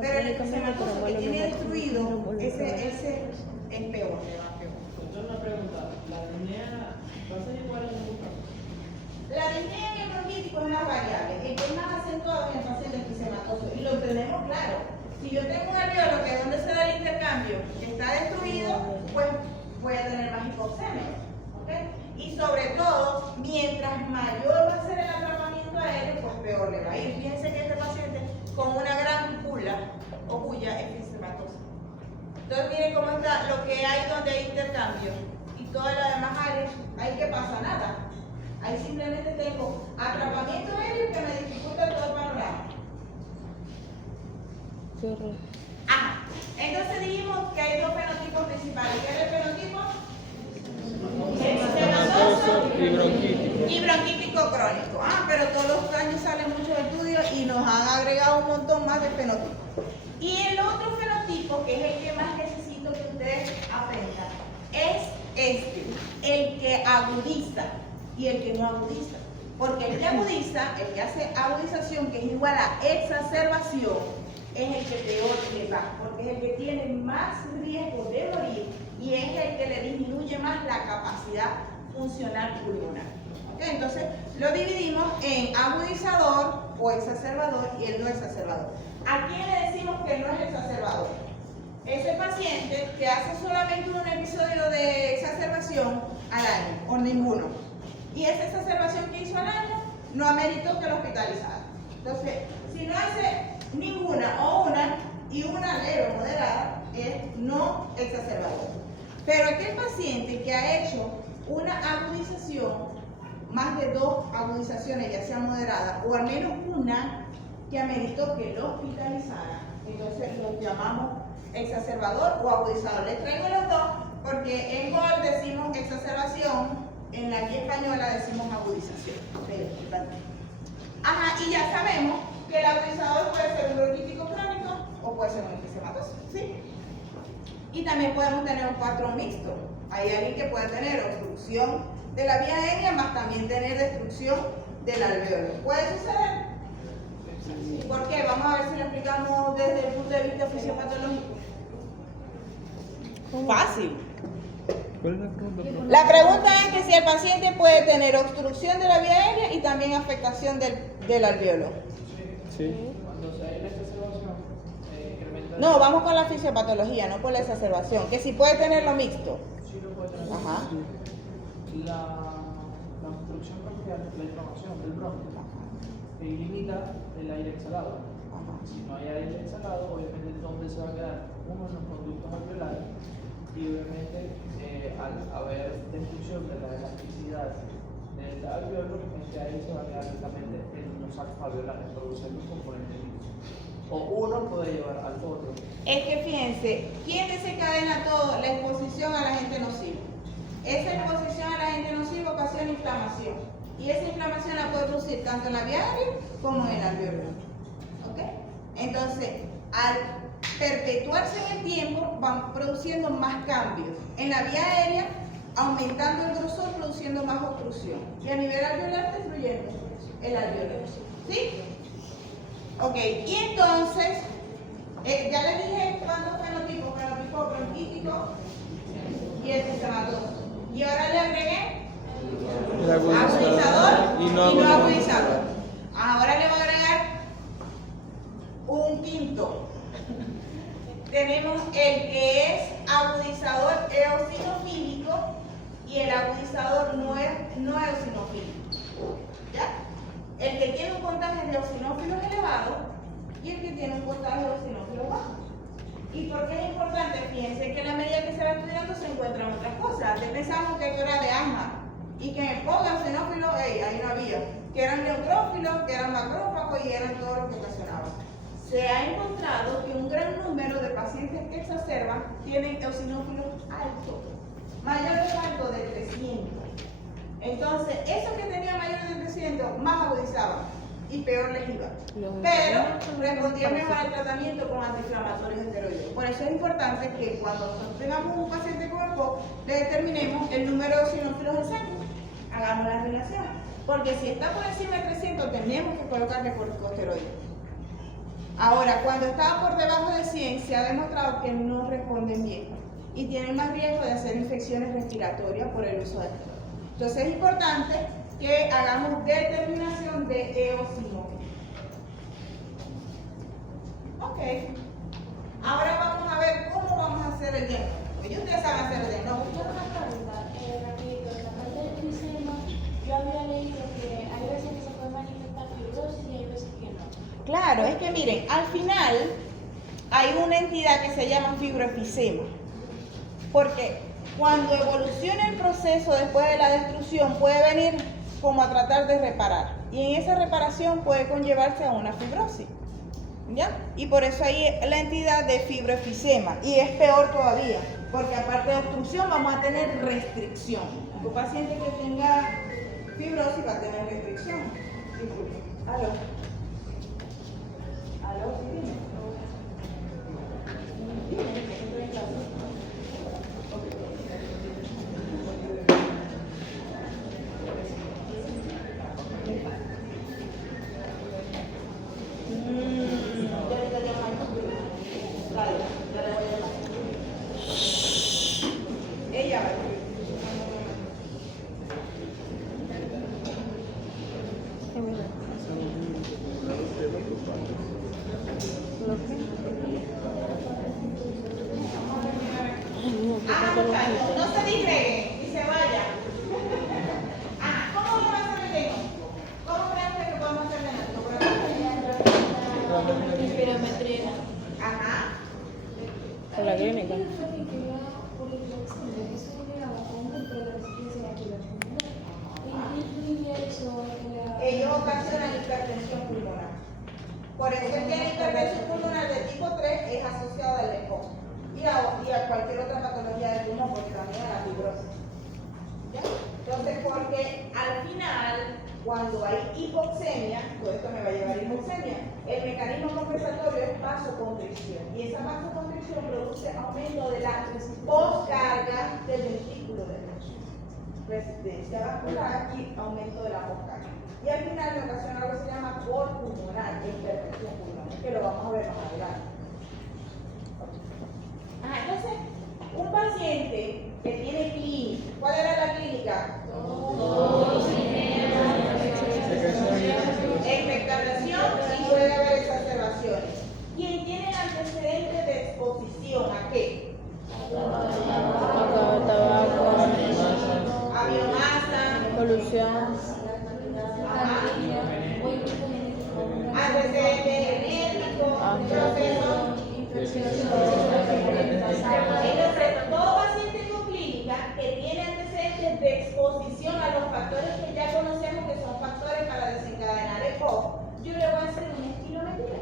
Pero el efisematoso que tiene destruido, ese es peor, le va peor. Entonces una pregunta, ¿la apnea va a ser igual en el caso? La disnea en el bronquítico es más variable, el que es más acentuado en el paciente efisematoso, y lo tenemos claro. Si yo tengo un alveolo que es donde se da el intercambio, que está destruido, pues voy a tener más hipoxemia, ¿ok? Y sobre todo, mientras mayor va a ser el atrapamiento aéreo, pues peor le va a ir. Fíjense que este paciente con una gran pula o puya efisematosa. Entonces miren cómo está lo que hay donde hay intercambio y todas las demás áreas, ahí que pasa nada. Ahí simplemente tengo atrapamiento aéreo que me dificulta todo el panorama. Ajá. Entonces dijimos que hay dos fenotipos principales. ¿Qué es el fenotipo? Efisematoso y bronquítico. Y bronquítico crónico. Ah, pero todos los años salen muchos estudios y nos han agregado un montón más de fenotipos. Y el otro fenotipo, que es el que más necesito que ustedes aprendan, es este, el que agudiza y el que no agudiza. Porque el que agudiza, el que hace agudización, que es igual a exacerbación, es el que peor le va, porque es el que tiene más riesgo de morir y es el que le disminuye más la capacidad funcional pulmonar. ¿Okay? Entonces, lo dividimos en agudizador o exacerbador y el no exacerbador. ¿A quién le decimos que no es exacerbador? Ese paciente que hace solamente un episodio de exacerbación al año o ninguno. Y esa exacerbación que hizo al año no ameritó que lo hospitalizara. Entonces, si no hace ninguna o una y una leve o moderada, es no exacerbador. Pero aquel paciente que ha hecho una agudización, más de 2 agudizaciones, ya sea moderada, o al menos una que ameritó que lo hospitalizara, entonces lo llamamos exacerbador o agudizador. Les traigo los dos porque en GOL decimos exacerbación, en la guía española decimos agudización. Ajá, y ya sabemos que el agudizador puede ser un bronquítico crónico o puede ser un efisematoso, ¿sí? Y también podemos tener un patrón mixto. Hay alguien que puede tener obstrucción de la vía aérea, más también tener destrucción del alveolo. ¿Puede suceder? Sí. ¿Por qué? Vamos a ver si lo explicamos desde el punto de vista fisiopatológico. Fácil. ¿Cuál es la pregunta? La pregunta es que si el paciente puede tener obstrucción de la vía aérea y también afectación del alveolo. Sí. Cuando se hay la exacerbación, incrementa... No, vamos con la fisiopatología, no por la exacerbación. Que si puede tener lo mixto. Sí lo puede tener. Ajá. La obstrucción bronquial, la inflamación del bronquio, limita el aire exhalado. Si no hay aire exhalado, obviamente ¿dónde se va a quedar? Uno en los conductos alveolares y obviamente al haber destrucción de la elasticidad del alveolo, este aire se va a quedar directamente en los sacos alveolares, produciendo un componente mixto. O uno puede llevar al otro. Es que fíjense, ¿quién desencadena todo? La exposición al agente nocivo. Esa exposición al agente nocivo ocasiona inflamación. Y esa inflamación la puede producir tanto en la vía aérea como en el alveolo. ¿Ok? Entonces, al perpetuarse en el tiempo, van produciendo más cambios. En la vía aérea, aumentando el grosor, produciendo más obstrucción. Y a nivel alveolar, destruyendo el alveolo. ¿Sí? Ok, y entonces, ya les dije cuántos fenotipos: fenotipo bronquítico y efisematoso. Y ahora le agregué El agudizador y y no no agudizador. agudizador. Ahora le voy a agregar un quinto. Tenemos el que es agudizador eosinofílico y el agudizador no eosinofílico. ¿Ya? El que tiene un contagio de eosinófilos elevado y el que tiene un contagio de eosinófilos bajo. ¿Y por qué es importante? Fíjense que en la medida que se va estudiando se encuentran otras cosas. Antes pensamos que esto era de asma y que en el POC eosinófilos, ahí no había. Que eran neutrófilos, que eran macrófagos y eran todo lo que ocasionaban. Se ha encontrado que un gran número de pacientes que exacerban tienen eosinófilos altos, mayores o altos de 300. Entonces, esos que tenían mayores de 300 más agudizaban. y peor les iba. Los Pero medicamentos respondía no mejor al tratamiento con antiinflamatorios esteroides. Por eso es importante que cuando nosotros tengamos un paciente con EPOC, le determinemos el número de eosinófilos en sangre. Hagamos la relación. Porque si está por encima de 300, tenemos que colocarle corticosteroides. Ahora, cuando está por debajo de 100, se ha demostrado que no responden bien y tienen más riesgo de hacer infecciones respiratorias por el uso de esteroides. Entonces es importante que hagamos determinación de eosinófilos. Ok. Ahora vamos a ver cómo vamos a hacer el diagnóstico. Y ustedes saben hacer el Yo diagnóstico. una pregunta, rapidito, en la parte del eczema, yo había leído que hay veces que se puede manifestar fibrosis y hay veces que no. Claro, es que miren, al final hay una entidad que se llama fibroefisema. Porque cuando evoluciona el proceso después de la destrucción puede venir como a tratar de reparar. Y en esa reparación puede conllevarse a una fibrosis. ¿Ya? Y por eso hay la entidad de fibroefisema. Y es peor todavía, porque aparte de obstrucción vamos a tener restricción. Un paciente que tenga fibrosis va a tener restricción. Disculpe. ¿Aló? ¿Aló? Sí, dime. Dime, que estoy en clase. Ella va a decir. Muchachos, no se disgreguen y se vayan. ¿Cómo vamos a hacer el diagnóstico? ¿Cómo creen ustedes que podemos hacer el diagnóstico? Espirometría. Ajá. Con la clínica. Ellos ocasionan hipertensión pulmonar. Por eso es que la hipertensión pulmonar de tipo 3 es asociada al EPOC y a cualquier otra patología del pulmón, porque también a la fibrosis. ¿Ya? Entonces, porque al final, cuando hay hipoxemia, todo esto me va a llevar a hipoxemia, el mecanismo compensatorio es vasoconstricción. Y esa vasoconstricción produce aumento de la poscarga del ventrículo derecho. Resistencia vascular y aumento de la poscarga. Y al final me ocasiona algo que se llama cor pulmonar, hipertensión pulmonar, que lo vamos a ver más adelante. Entonces, un paciente que tiene clínica, ¿cuál era la clínica? Expectoración y puede haber exacerbaciones. ¿Quién tiene antecedentes de exposición a qué? Tabaco, A biomasa, polución, antecedentes genéticos, procesos. Entonces, todo paciente con clínica que tiene antecedentes de exposición a los factores que ya conocemos que son factores para desencadenar EPOC, yo le voy a hacer una espirometría.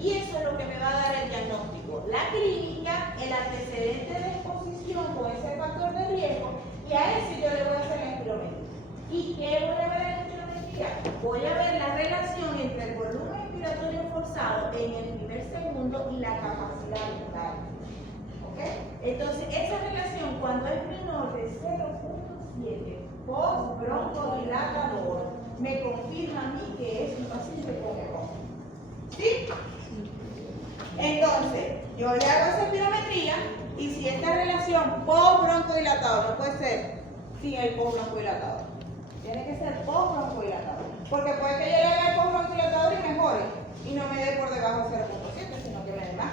Y eso es lo que me va a dar el diagnóstico. La clínica, el antecedente de exposición con ese factor de riesgo, y a ese yo le voy a hacer la espirometría. ¿Y qué voy a ver en la espirometría? Voy a ver la relación entre el volumen respiratorio forzado en el primer segundo y la capacidad vital. ¿Ok? Entonces, esa relación cuando es menor de 0.7 post-broncodilatador me confirma a mí que es un paciente con EPOC. ¿Sí? Entonces, yo le hago esa espirometría y si esta relación post-broncodilatador no puede ser sin el post-broncodilatador. Tiene que ser post-broncodilatador. Porque puede que yo le haga el post-broncodilatador y mejore y no me dé por debajo de 0.7, sino que me dé más.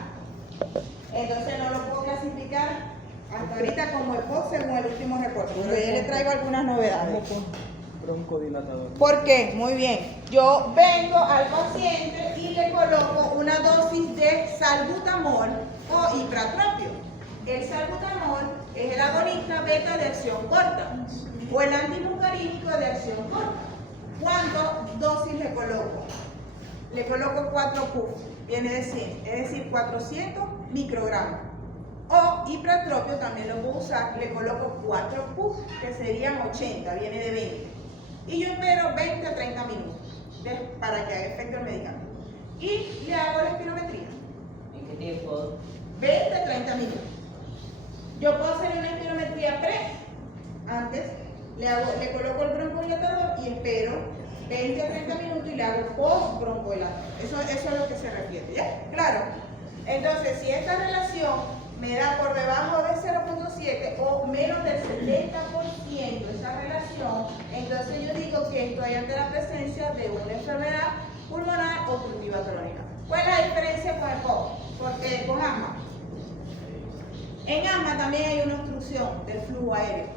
Entonces no lo puedo clasificar hasta ahorita como EPOC según el último reporte, pero ya le traigo algunas novedades. Broncodilatador. ¿Por qué? Muy bien. Yo vengo al paciente y le coloco una dosis de salbutamol o ipratropio. El salbutamol es el agonista beta de acción corta o el antimuscarínico de acción corta. ¿Cuántas dosis le coloco? Le coloco 4 puff, viene de 100, es decir, 400 microgramos. O ipratropio también lo puedo usar, le coloco 4 puff, que serían 80, viene de 20. Y yo espero 20 a 30 minutos. para que haga efecto el medicamento. Y le hago la espirometría. ¿En qué tiempo? 20-30 minutos. Yo puedo hacer una espirometría antes, le coloco el broncodilatador y espero 20 a 30 minutos y le hago post broncodilatador. Eso es lo que se refiere, ¿ya? Claro. Entonces, si esta relación me da por debajo de 0.7 o menos del 70% esa relación, entonces yo digo que estoy ante la presencia de una enfermedad pulmonar obstructiva crónica. ¿Cuál es la diferencia con el POC? Con asma. En asma también hay una obstrucción del flujo aéreo,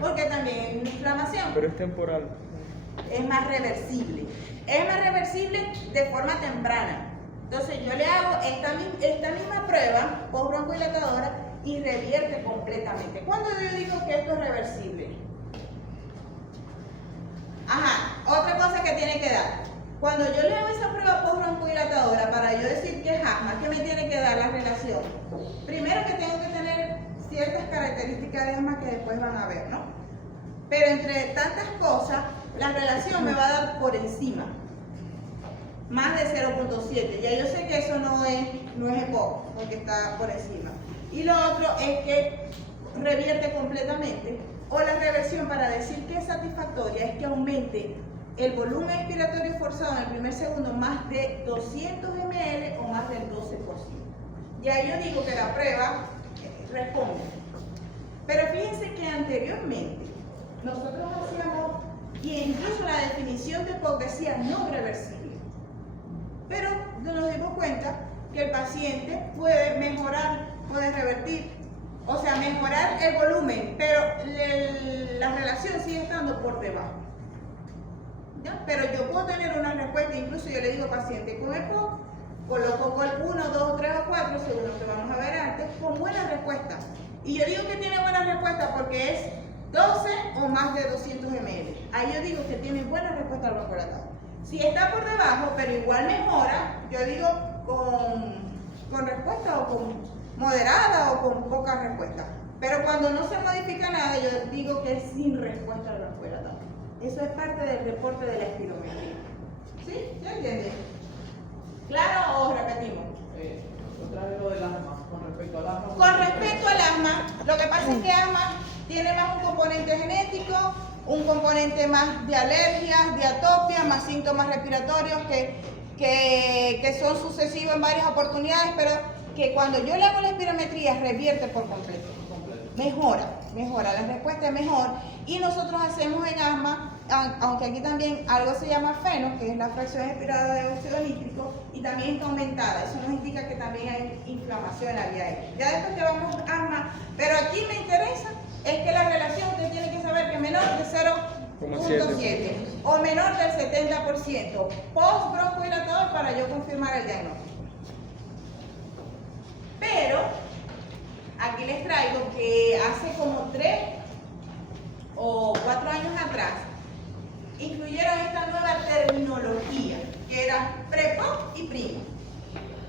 porque también hay una inflamación. Pero es temporal. Es más reversible. Es más reversible de forma temprana. Entonces yo le hago esta misma prueba post-broncodilatadora y revierte completamente. ¿Cuándo yo digo que esto es reversible? Ajá, otra cosa que tiene que dar. Cuando yo le hago esa prueba post-broncodilatadora para yo decir que es asma, ¿qué me tiene que dar la relación? Primero que tengo que tener ciertas características de asma que después van a ver, ¿no? Pero entre tantas cosas, la relación me va a dar por encima. Más de 0.7. Ya yo sé que eso no es EPOC, porque está por encima. Y lo otro es que revierte completamente. O la reversión, para decir que es satisfactoria, es que aumente el volumen expiratorio forzado en el primer segundo más de 200 ml o más del 12%. Ya yo digo que la prueba responde. Pero fíjense que anteriormente nosotros hacíamos, y incluso la definición de EPOC decía no reversible. Pero nos dimos cuenta que el paciente puede mejorar, puede revertir, o sea, mejorar el volumen, pero la relación sigue estando por debajo. ¿Ya? Pero yo puedo tener una respuesta, incluso yo le digo al paciente con EPOC, coloco GOL 1, 2, 3 o 4, según lo que vamos a ver antes, con buena respuesta. Y yo digo que tiene buena respuesta porque es 12 o más de 200 ml. Ahí yo digo que tiene buena respuesta al broncodilatador. Si está por debajo, pero igual mejora, yo digo con respuesta o con moderada o con poca respuesta. Pero cuando no se modifica nada, yo digo que es sin respuesta al broncodilatador. Eso es parte del reporte de la espirometría. ¿Sí? ¿Ya entienden? ¿Claro o repetimos? Otra vez lo del asma, con respecto al asma. Con respecto al asma, lo que pasa es que asma tiene más un componente genético, un componente más de alergias, de atopia, más síntomas respiratorios que son sucesivos en varias oportunidades, pero que cuando yo le hago la espirometría revierte por completo. Mejora, la respuesta es mejor. Y nosotros hacemos en asma, aunque aquí también algo se llama FeNO, que es la fracción expirada de óxido nítrico, y también está aumentada. Eso nos indica que también hay inflamación en la vía aérea. Ya después que vamos a asma, pero aquí me interesa es que la relación usted tiene que saber que menor de 0.7 o menor del 70% post broncodilatador para yo confirmar el diagnóstico. Pero aquí les traigo que hace como 3 o 4 años atrás incluyeron esta nueva terminología que era pre-POC y primo.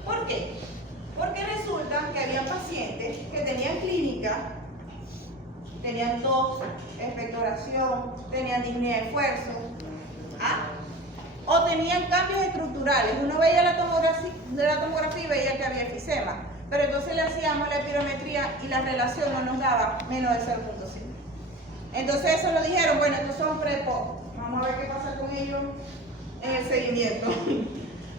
¿Por qué? Porque resulta que había pacientes que tenían clínica, tenían tos, expectoración, tenían disnea de esfuerzo, o tenían cambios estructurales. Uno veía la tomografía y veía que había efisema, pero entonces le hacíamos la espirometría y la relación no nos daba menos de 0.5. Entonces eso lo dijeron, bueno, estos son pre-POC, vamos a ver qué pasa con ellos en el seguimiento.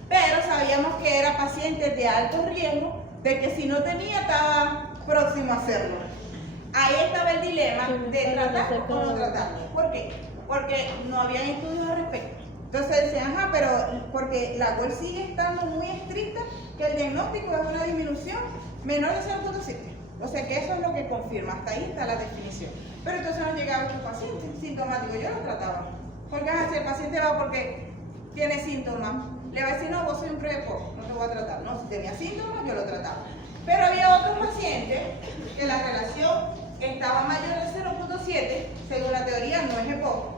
Pero sabíamos que era pacientes de alto riesgo, de que si no tenía estaba próximo a hacerlo. Ahí estaba el dilema de tratar o no tratar. ¿Por qué? Porque no habían estudios al respecto. Entonces decían, pero porque la GOL sigue estando muy estricta, que el diagnóstico es una disminución menor de 0.7. O sea que eso es lo que confirma, hasta ahí está la definición. Pero entonces nos llegaba este paciente sintomático, yo lo trataba. Porque si el paciente va porque tiene síntomas, le va a decir, no, vos soy un pre-POC, no te voy a tratar. No, si tenía síntomas, yo lo trataba. Pero había otros pacientes que la relación estaba mayor de 0.7, según la teoría no es EPOC,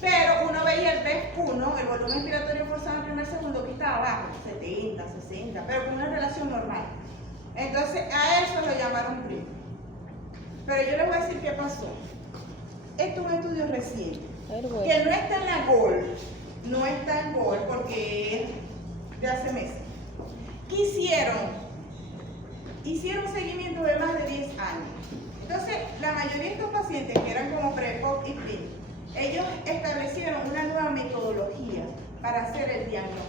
pero uno veía el PEF1, el volumen expiratorio forzado en el primer segundo, que estaba bajo, 70, 60, pero con una relación normal. Entonces a eso lo llamaron primo. Pero yo les voy a decir qué pasó. Esto es un estudio reciente, que no está en la GOL, no está en GOL porque es de hace meses. ¿Qué hicieron? Hicieron un seguimiento de más de 10 años. Entonces, la mayoría de estos pacientes que eran como pre-POC y PRIM, ellos establecieron una nueva metodología para hacer el diagnóstico.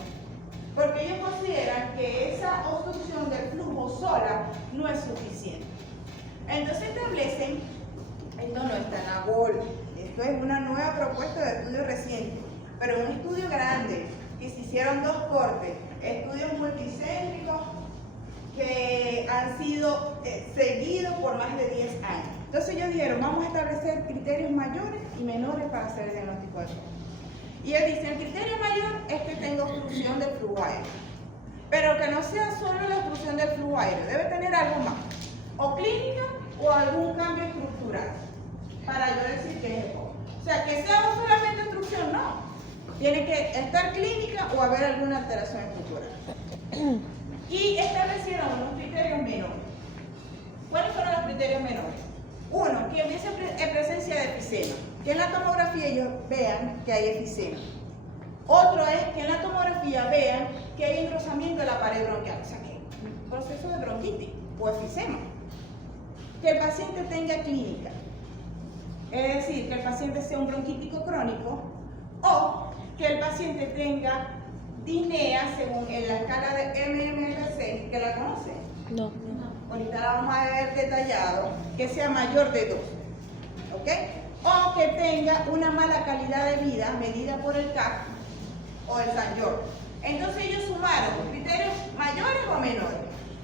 Porque ellos consideran que esa obstrucción del flujo sola no es suficiente. Entonces establecen, esto no está en AGOL, esto es una nueva propuesta de estudio reciente, pero un estudio grande, que se hicieron 2 cortes, estudios multicéntricos que han sido seguidos por más de 10 años. Entonces ellos dijeron, vamos a establecer criterios mayores y menores para hacer el diagnóstico de flujo. Y él dice, el criterio mayor es que tenga obstrucción del flujo aéreo, pero que no sea solo la obstrucción del flujo aéreo, debe tener algo más, o clínica o algún cambio estructural, para yo decir que es EPOC. O sea, que sea solamente obstrucción, no. Tiene que estar clínica o haber alguna alteración estructural. Y establecieron unos criterios menores. ¿Cuáles fueron los criterios menores? Uno, que hubiese presencia de efisema, que en la tomografía ellos vean que hay efisema. Otro es que en la tomografía vean que hay engrosamiento de la pared bronquial, o sea, que hay un proceso de bronquitis o efisema. Que el paciente tenga clínica, es decir, que el paciente sea un bronquítico crónico, o que el paciente tenga disnea según en la escala de MMRC, que la conocen. No. Ahorita la vamos a ver detallado, que sea mayor de 2, ¿ok? O que tenga una mala calidad de vida medida por el CAC o el San George. Entonces ellos sumaron criterios mayores o menores.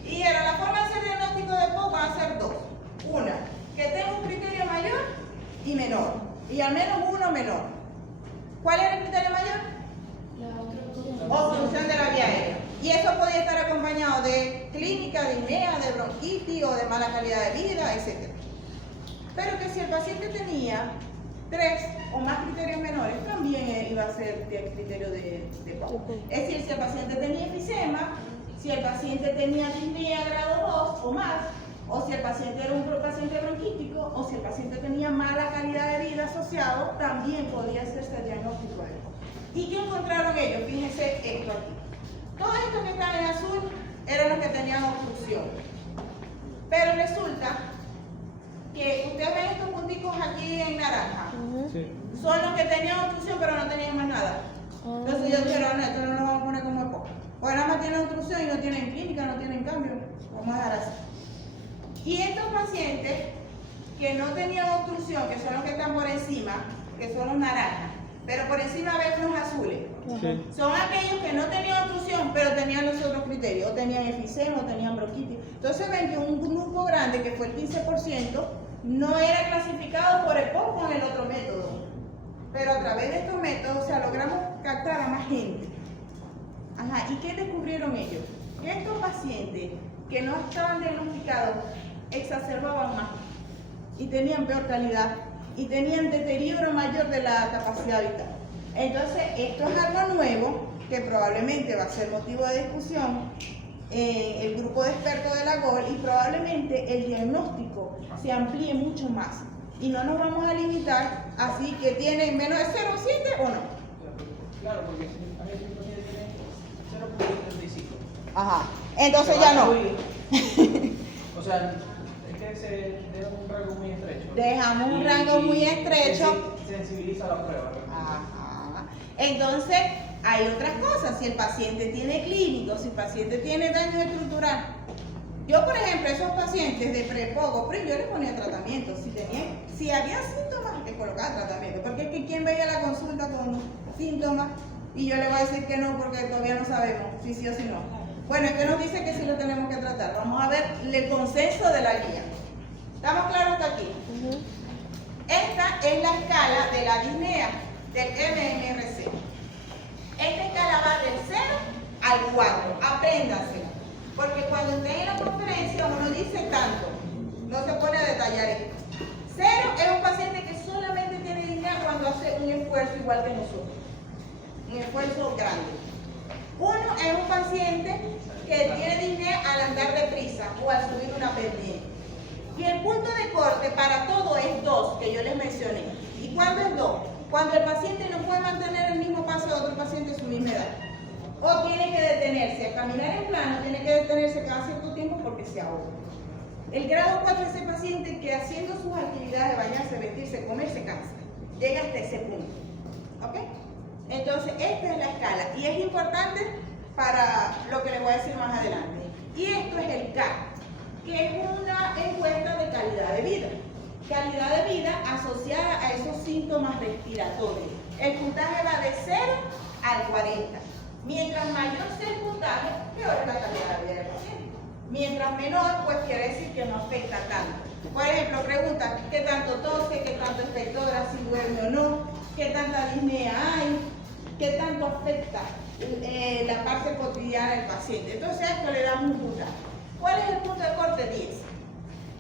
Y era la forma de hacer diagnóstico de POC van a ser 2. Una, que tenga un criterio mayor y menor. Y al menos uno menor. ¿Cuál era el criterio mayor? La otra Obstrucción de la vía aérea. Y eso podía estar acompañado de clínica, de disnea, de bronquitis o de mala calidad de vida, etc. Pero que si el paciente tenía 3 o más criterios menores, también iba a ser el criterio de POC. Es decir, si el paciente tenía efisema, si el paciente tenía disnea grado 2 o más, o si el paciente era un paciente bronquítico, o si el paciente tenía mala calidad de vida asociado, también podía hacerse el diagnóstico de POC. ¿Y qué encontraron ellos? Fíjense esto aquí. Todo esto que está en azul eran los que tenían obstrucción. Pero resulta que ustedes ven estos punticos aquí en naranja. Sí. Son los que tenían obstrucción pero no tenían más nada. Entonces ellos dijeron, no, esto no lo vamos a poner como EPOC. Pues nada más tienen obstrucción y no tienen clínica, no tienen cambio. Vamos a dejar así. Y estos pacientes que no tenían obstrucción, que son los que están por encima, que son los naranjas, pero por encima ven unos azules. Sí. Son aquellos que no tenían obstrucción, pero tenían los otros criterios, o tenían efisema, o tenían bronquitis. Entonces ven que un grupo grande, que fue el 15%, no era clasificado por EPOC con el otro método. Pero a través de estos métodos, o sea, logramos captar a más gente. Ajá, ¿y qué descubrieron ellos? Que estos pacientes que no estaban diagnosticados exacerbaban más, y tenían peor calidad, y tenían deterioro mayor de la capacidad vital. Entonces, esto es algo nuevo que probablemente va a ser motivo de discusión en el grupo de expertos de la GOL, y probablemente el diagnóstico se amplíe mucho más. Y no nos vamos a limitar así que tiene menos de 0,7 o no. Claro, porque si a veces el paciente tiene 0.35. Ajá, entonces ya no. O sea, es que se deja un rango muy estrecho. Dejamos un rango muy estrecho. Sensibiliza la prueba. Ajá. Entonces, hay otras cosas. Si el paciente tiene clínico, si el paciente tiene daño estructural. Yo, por ejemplo, esos pacientes de pre-POC o PRIM, yo les ponía tratamiento. Si había síntomas, les colocaba tratamiento. Porque es que ¿quién veía la consulta con síntomas? Y yo le voy a decir que no, porque todavía no sabemos si sí o si no. Bueno, este nos dice que sí lo tenemos que tratar. Vamos a ver el consenso de la guía. ¿Estamos claros hasta aquí? Esta es la escala de la disnea del MMRC. Esta escala va del 0 al 4. Apréndansela. Porque cuando esté en la conferencia uno dice tanto. No se pone a detallar esto. 0 es un paciente que solamente tiene disnea cuando hace un esfuerzo igual que nosotros. Un esfuerzo grande. 1 es un paciente que tiene disnea al andar deprisa o al subir una pendiente. Y el punto de corte para todo es 2, que yo les mencioné. ¿Y cuándo es 2? Cuando el paciente no puede mantener el mismo paso de otro paciente de su misma edad. O tiene que detenerse a caminar en plano, tiene que detenerse cada cierto tiempo porque se ahoga. El grado 4 es ese paciente que haciendo sus actividades de bañarse, vestirse, comer, se cansa. Llega hasta ese punto. ¿Ok? Entonces, esta es la escala. Y es importante para lo que les voy a decir más adelante. Y esto es el CAP, que es una encuesta de calidad de vida. Calidad de vida asociada a esos síntomas respiratorios. El puntaje va de 0 al 40. Mientras mayor sea el puntaje, peor es la calidad de vida del paciente. Mientras menor, pues quiere decir que no afecta tanto. Por ejemplo, pregunta, ¿qué tanto tose? ¿Qué tanto expectora? ¿Si duerme o no? ¿Qué tanta disnea hay? ¿Qué tanto afecta la parte cotidiana del paciente? Entonces a esto le damos un puntaje. ¿Cuál es el punto de corte? 10.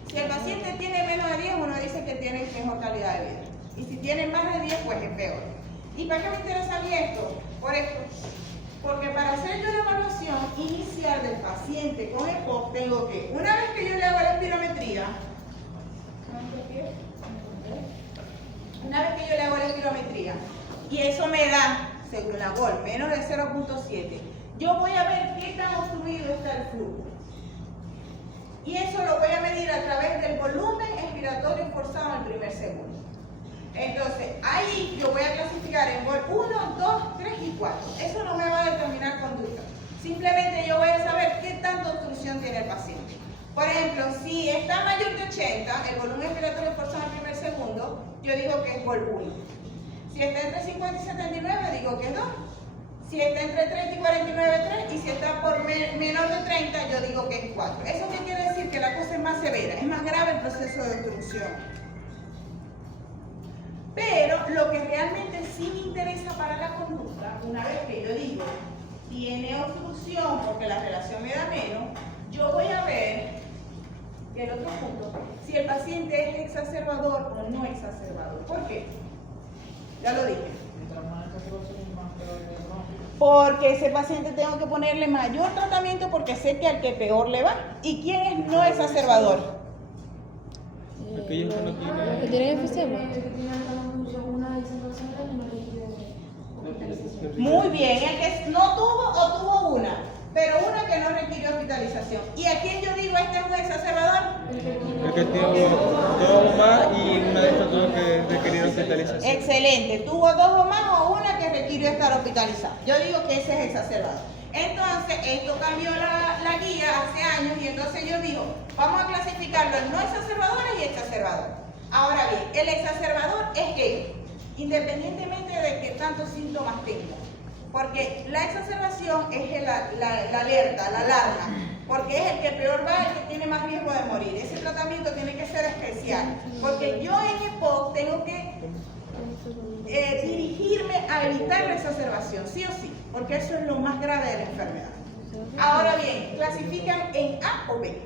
Si el paciente tiene menos de 10, uno dice que tiene mejor calidad de vida. Y si tiene más de 10, pues es peor. ¿Y para qué me interesa a mí esto? Por esto. Porque para hacer yo la evaluación inicial del paciente con EPOC, tengo que, una vez que yo le hago la espirometría, y eso me da, según la GOL, menos de 0.7, yo voy a ver qué tan obstruido está el flujo. Y eso lo voy a medir a través del volumen expiratorio forzado en el primer segundo. Entonces, ahí yo voy a clasificar en GOL 1, 2, 3 y 4. Eso no me va a determinar conducta. Simplemente yo voy a saber qué tanta obstrucción tiene el paciente. Por ejemplo, si está mayor de 80, el volumen expiratorio forzado en el primer segundo, yo digo que es GOL 1. Si está entre 50 y 79, digo que es 2. Si está entre 30 y 49, 3. Y si está por menor de 30, yo digo que es 4. ¿Eso qué quiere decir? Que la cosa es más severa, es más grave el proceso de obstrucción. Pero lo que realmente sí me interesa para la conducta, una vez que yo digo, tiene obstrucción porque la relación me da menos, yo voy a ver, el otro punto, si el paciente es exacerbador o no exacerbador. ¿Por qué? Ya lo dije. Porque ese paciente tengo que ponerle mayor tratamiento porque sé que al que peor le va. ¿Y quién es no exacerbador? Aquellos que no Los que tienen. tienen enfisema. Una desinfección grande no requiere hospitalización. Muy bien, el que no tuvo o tuvo una, pero una que no requirió hospitalización. ¿Y a quién yo digo este es un exacerbador? El que tiene dos o más y una de estas tuvo que requerir hospitalización. Excelente, tuvo 2 o más o una que requirió estar hospitalizada. Yo digo que ese es exacerbador. Entonces, esto cambió la guía hace años y entonces yo digo, vamos a clasificarlo en no exacerbadores y exacerbadores. Ahora bien, el exacerbador es que, independientemente de que tantos síntomas tenga, porque la exacerbación es la alerta, la alarma, porque es el que peor va, el que tiene más riesgo de morir. Ese tratamiento tiene que ser especial, porque yo en EPOC tengo que dirigirme a evitar la exacerbación, sí o sí, porque eso es lo más grave de la enfermedad. Ahora bien, clasifican en A o B.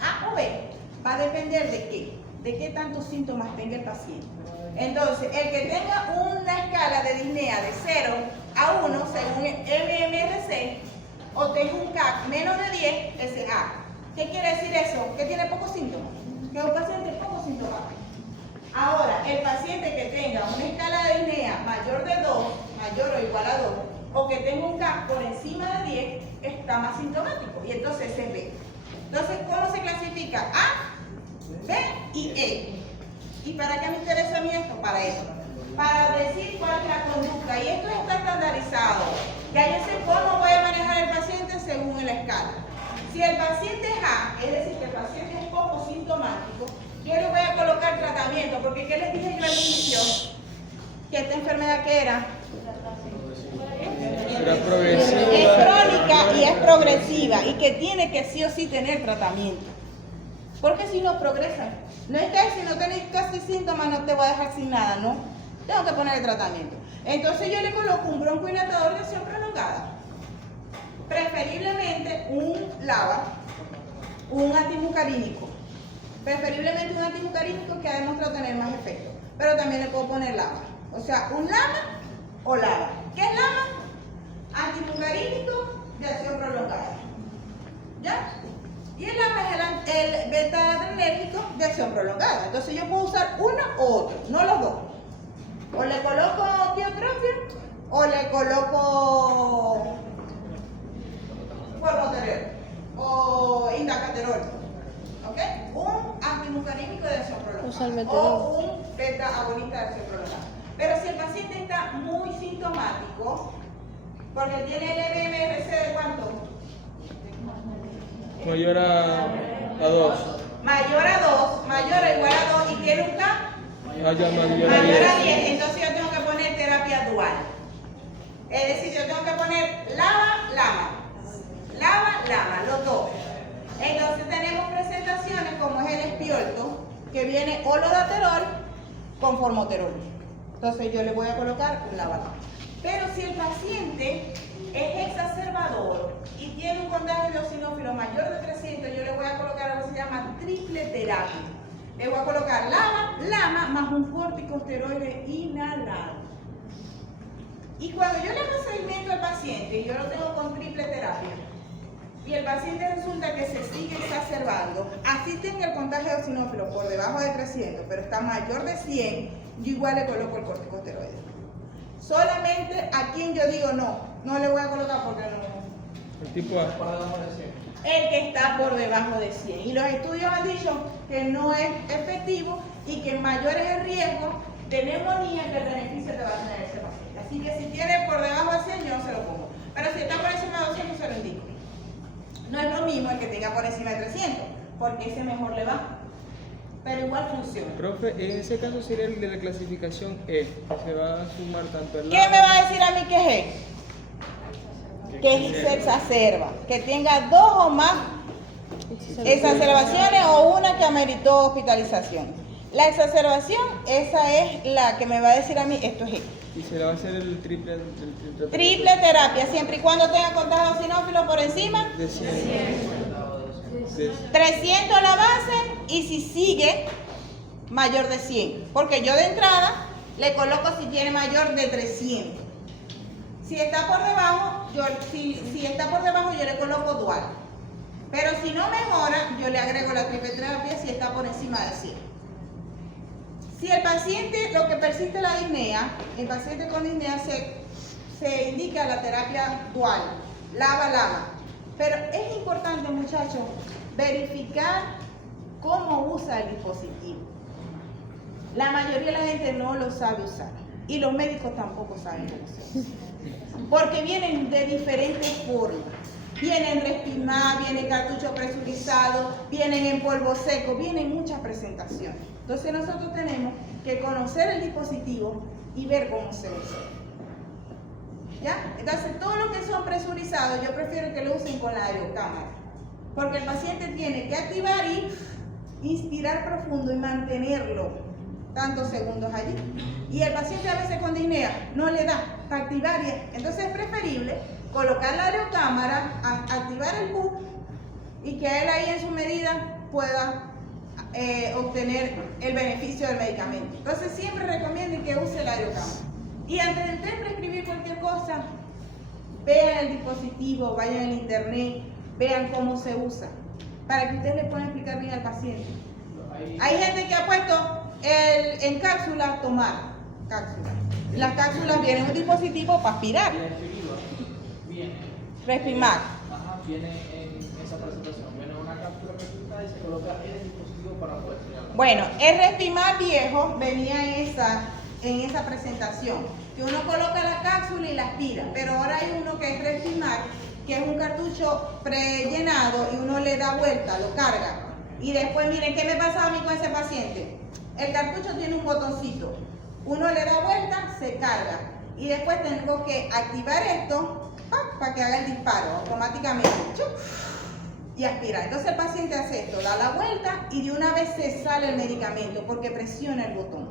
A o B va a depender de qué, de qué tantos síntomas tenga el paciente. Entonces, el que tenga una escala de disnea de 0 a 1, según el MMRC, o tenga un CAC menos de 10, ese es A. ¿Qué quiere decir eso? Que tiene pocos síntomas, que es un paciente poco sintomático. Ahora, el paciente que tenga una escala de disnea mayor de 2, mayor o igual a 2, o que tenga un CAC por encima de 10, está más sintomático, y entonces ese es B. Entonces, ¿cómo se clasifica? A, B y E. ¿Y para qué me interesa a mí esto? Para eso. Para decir cuál es la conducta. Y esto está estandarizado. Ya yo sé cómo voy a manejar el paciente según la escala. Si el paciente es A, es decir, que el paciente es poco sintomático, yo le voy a colocar tratamiento. Porque ¿qué les dije yo al inicio? Que esta enfermedad ¿qué era? Será progresiva. Es crónica y es progresiva. Y que tiene que sí o sí tener tratamiento. Porque si no progresa. No es que si no tenéis casi síntomas no te voy a dejar sin nada, ¿no? Tengo que poner el tratamiento. Entonces yo le coloco un broncohilatador de acción prolongada. Preferiblemente un LABA, un antimucarínico. Preferiblemente un antimucarínico que ha demostrado tener más efecto. Pero también le puedo poner LABA. O sea, un LAMA o LABA. ¿Qué es LAMA? Antimucarínico de acción prolongada. ¿Ya? Y el LAMA es el beta-adrenérgico de acción prolongada. Entonces yo puedo usar uno o otro, no los dos. O le coloco tiotropia o le coloco formoterol o indacaterol. ¿Ok? Un antimuscarínico de acción Usa prolongada el meterol. o un beta agonista de acción prolongada. Pero si el paciente está muy sintomático, porque tiene el MMRC de ¿cuánto? Mayor a 2. Mayor a 2, mayor o igual a 2 y tiene un K Mayor a mayor a 10. 10, entonces yo tengo que poner terapia dual. Es decir, yo tengo que poner lava, los dos. Entonces tenemos presentaciones como es el espiolto, que viene olodaterol con formoterol. Entonces yo le voy a colocar un lava. Pero si el paciente es exacerbador y tiene un contagio de eosinófilo mayor de 300, yo le voy a colocar algo que se llama triple terapia. Le voy a colocar lama más un corticosteroide inhalado. Y cuando yo le hago seguimiento al paciente y yo lo tengo con triple terapia, y el paciente resulta que se sigue exacerbando, así tenga el contagio de eosinófilo por debajo de 300, pero está mayor de 100, yo igual le coloco el corticosteroide. Solamente a quien yo digo no le voy a colocar porque no. El tipo A. Por debajo de 100. El que está por debajo de 100. Y los estudios han dicho que no es efectivo y que mayor es el riesgo de neumonía que el beneficio te va a tener ese paciente. Así que si tiene por debajo de 100, yo no se lo pongo. Pero si está por encima de 200, se lo indico. No es lo mismo el que tenga por encima de 300, porque ese mejor le va. Pero igual funciona. Profe, en ese caso sería el de la clasificación E, que se va a sumar tanto el ¿Qué me va a decir a mí que es E? Que se exacerba, que tenga 2 o más exacerbaciones o una que ameritó hospitalización. La exacerbación, esa es la que me va a decir a mí, esto es E. Y se le va a hacer el triple. Triple terapia, siempre y cuando tenga contagio eosinófilo por encima, De 100. De 300 la base y si sigue, mayor de 100. Porque yo de entrada le coloco si tiene mayor de 300. Si está por debajo, si está por debajo yo le coloco dual. Pero si no mejora, yo le agrego la triple terapia si está por encima de 100. Si el paciente, lo que persiste la disnea, el paciente con disnea se indica la terapia dual, lava. Pero es importante, muchachos, verificar cómo usa el dispositivo. La mayoría de la gente no lo sabe usar y los médicos tampoco saben cómo se usa. Porque vienen de diferentes formas. Vienen Respimat, viene cartucho presurizado, vienen en polvo seco, vienen muchas presentaciones. Entonces nosotros tenemos que conocer el dispositivo y ver cómo se usa. ¿Ya? Entonces todo lo que son presurizados yo prefiero que lo usen con la aerocámara. Porque el paciente tiene que activar y inspirar profundo y mantenerlo tantos segundos allí. Y el paciente a veces con disnea no le da para activar. Entonces es preferible colocar la aerocámara, activar el PUC y que él ahí en su medida pueda obtener el beneficio del medicamento. Entonces siempre recomiendo que use la aerocámara. Y antes de usted prescribir cualquier cosa, vean el dispositivo, vayan al internet, vean cómo se usa, para que ustedes le puedan explicar bien al paciente. Hay gente que ha puesto en cápsula tomar cápsula. Las cápsulas vienen en un dispositivo para aspirar. Viene. Respimat. Ajá, viene en esa presentación. Viene una cápsula presentada y se coloca en el dispositivo para poder sellarla. Bueno, el Respimat viejo venía en esa presentación, que uno coloca la cápsula y la aspira, pero ahora hay uno que es Respimat, que es un cartucho prellenado y uno le da vuelta, lo carga. Y después, miren, ¿qué me pasaba a mí con ese paciente? El cartucho tiene un botoncito, uno le da vuelta, se carga. Y después tengo que activar esto para que haga el disparo automáticamente. Y aspira. Entonces el paciente hace esto, da la vuelta y de una vez se sale el medicamento porque presiona el botón.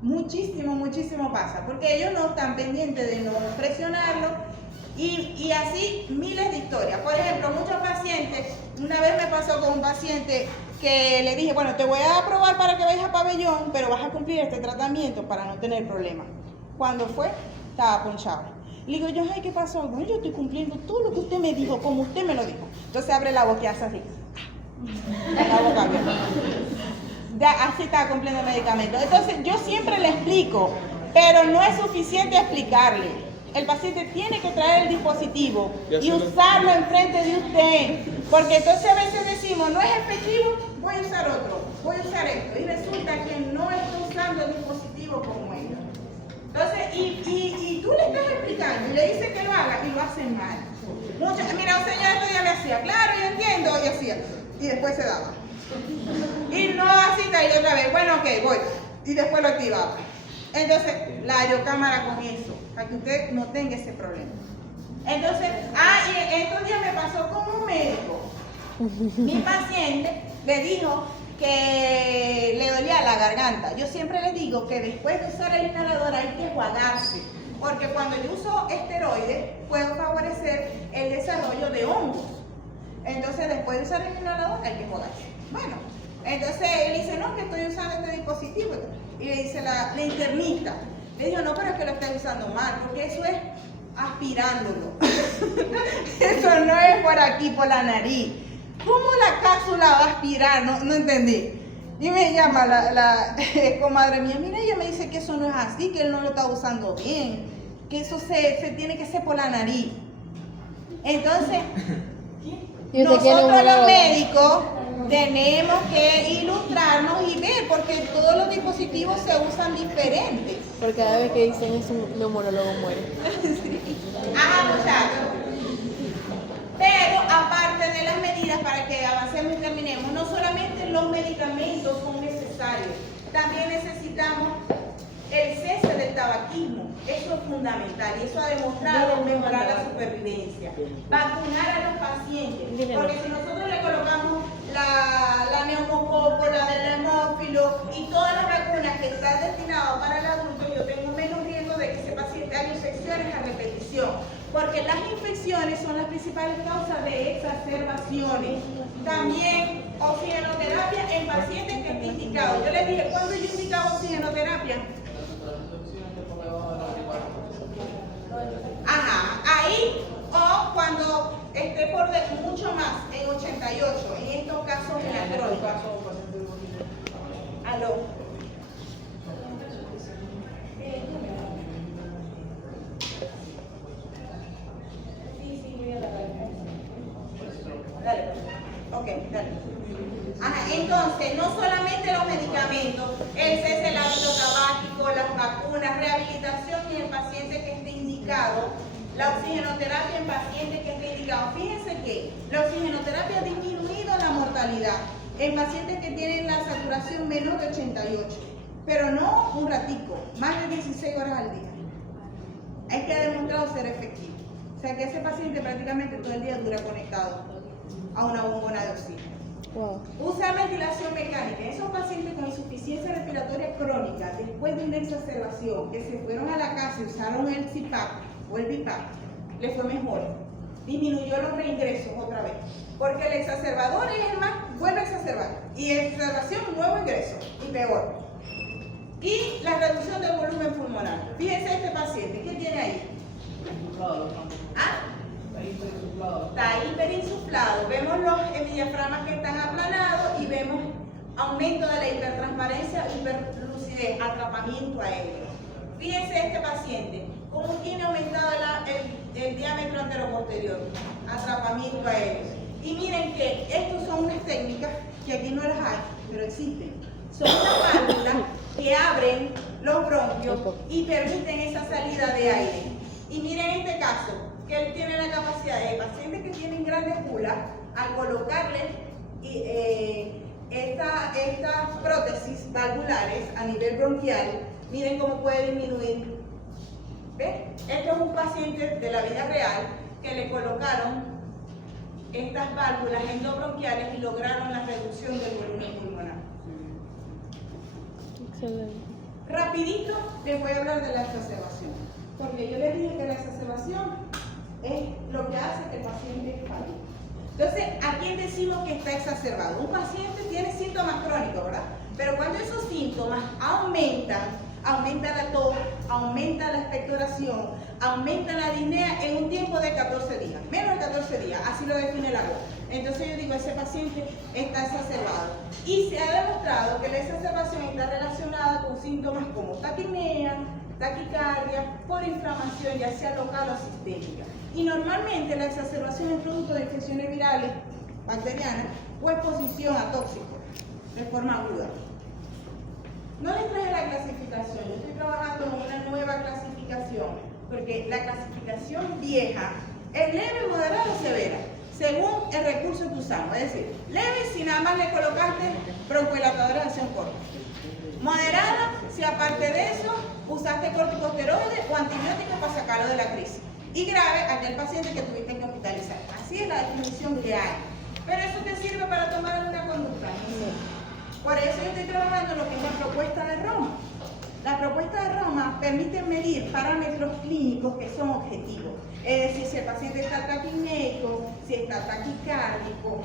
Muchísimo pasa, porque ellos no están pendientes de no presionarlo y así miles de historias. Por ejemplo, muchos pacientes, una vez me pasó con un paciente que le dije, bueno, te voy a aprobar para que vayas a pabellón, pero vas a cumplir este tratamiento para no tener problemas. Cuando fue, estaba ponchado. Le digo yo, ay, ¿qué pasó? Bueno, yo estoy cumpliendo todo lo que usted me dijo, como usted me lo dijo. Entonces abre la boca y hace así. La boca abierta. Así estaba cumpliendo el medicamento. Entonces yo siempre le explico Pero no es suficiente explicarle. El paciente tiene que traer el dispositivo y usarlo enfrente de usted. Porque entonces a veces decimos, no es efectivo, voy a usar otro, voy a usar esto. Y resulta que no está usando el dispositivo como ellos. Entonces, y tú le estás explicando y le dices que lo haga y lo hace mal. Mira, un señor este día me hacía, claro, yo entiendo, y hacía. Y después se daba. Y no así, y otra vez, bueno, ok, voy. Y después lo activaba. Entonces, la aerocámara con eso, para que usted no tenga ese problema. Entonces, y estos días me pasó con un médico. Mi paciente le dijo que le dolía la garganta. Yo siempre les digo que después de usar el inhalador hay que enjuagarse, porque cuando yo uso esteroides puedo favorecer el desarrollo de hongos. Entonces, después de usar el inhalador hay que enjuagarse. Bueno, entonces él dice, no, que estoy usando este dispositivo. Y le dice la internista, le dijo, no, pero es que lo estoy usando mal, porque eso es aspirándolo. Eso no es por aquí, por la nariz. ¿Cómo la cápsula va a aspirar? No entendí. Y me llama la comadre mía, mira, ella me dice que eso no es así, que él no lo está usando bien, que eso se tiene que hacer por la nariz. Entonces, nosotros los médicos tenemos que ilustrarnos y ver, porque todos los dispositivos se usan diferentes. Porque cada vez que dicen eso, un neumólogo muere. Sí. Muchachos. Pero aparte de las medidas, para que avancemos y terminemos, no solamente los medicamentos son necesarios, también necesitamos el cese del tabaquismo. Eso es fundamental y eso ha demostrado mejorar la supervivencia. Vacunar a los pacientes, porque si nosotros le colocamos la neumococo, la del hemófilo y todas las vacunas que están destinadas para el adulto, yo tengo menos riesgo de que ese paciente haga infecciones a repetición, porque las infecciones son las principales causas de exacerbaciones. También oxigenoterapia en pacientes que estén indicados. Yo les dije, ¿cuándo yo indicaba oxigenoterapia? Ahí, o cuando esté por mucho más, en 88, en estos casos anacrónicos. Aló. Dale. Ok, dale. Entonces, no solamente los medicamentos, el cese del hábito tabáquico, las vacunas, rehabilitación en el paciente que esté indicado, la oxigenoterapia en pacientes que esté indicado. Fíjense que la oxigenoterapia ha disminuido la mortalidad en pacientes que tienen la saturación menor de 88, pero no un ratico, más de 16 horas al día. Es que ha demostrado ser efectivo. O sea que ese paciente prácticamente todo el día dura conectado a una bombona de oxígeno. Wow. Usar ventilación mecánica. Esos pacientes con insuficiencia respiratoria crónica, después de una exacerbación, que se fueron a la casa y usaron el CPAP o el BiPAP, le fue mejor. Disminuyó los reingresos otra vez. Porque el exacerbador es el más, vuelve a exacerbar. Y exacerbación, nuevo ingreso. Y peor. Y la reducción del volumen pulmonar. Fíjense este paciente, ¿qué tiene ahí? Está hiperinsuflado. Vemos los diafragmas que están aplanados y vemos aumento de la hipertransparencia, hiperlucidez, atrapamiento aéreo. Fíjense este paciente, cómo tiene aumentado el diámetro anteroposterior, atrapamiento aéreo. Y miren que estas son unas técnicas que aquí no las hay, pero existen. Son unas válvulas que abren los bronquios y permiten esa salida de aire. Y miren este caso, que él tiene la capacidad de pacientes que tienen grandes pulas, al colocarle estas prótesis valvulares a nivel bronquial, miren cómo puede disminuir. ¿Ven? Este es un paciente de la vida real que le colocaron estas válvulas endobronquiales y lograron la reducción del volumen pulmonar. Excelente. Rapidito les voy a hablar de la exacerbación, porque yo les dije que la exacerbación es lo que hace que el paciente falle. Entonces, ¿a quién decimos que está exacerbado? Un paciente tiene síntomas crónicos, ¿verdad? Pero cuando esos síntomas aumentan, aumenta la tos, aumenta la expectoración, aumenta la disnea en un tiempo de 14 días, menos de 14 días, así lo define la voz. Entonces yo digo, ese paciente está exacerbado. Y se ha demostrado que la exacerbación está relacionada con síntomas como taquipnea, taquicardia, por inflamación, ya sea local o sistémica. Y normalmente la exacerbación es producto de infecciones virales, bacterianas o exposición a tóxicos de forma aguda. No les traje la clasificación, yo estoy trabajando en una nueva clasificación, porque la clasificación vieja es leve, moderada o severa, según el recurso que usamos. Es decir, leve si nada más le colocaste broncohilatadores de acción corta. Moderada si aparte de eso usaste corticosteroides o antibióticos para sacarlo de la crisis. Y grave aquel paciente que tuviste que hospitalizar. Así es la definición que hay. Pero eso te sirve para tomar alguna conducta. Por eso yo estoy trabajando en lo que es la propuesta de Roma. La propuesta de Roma permite medir parámetros clínicos que son objetivos. Es decir, si el paciente está taquipnéico, si está taquicárdico,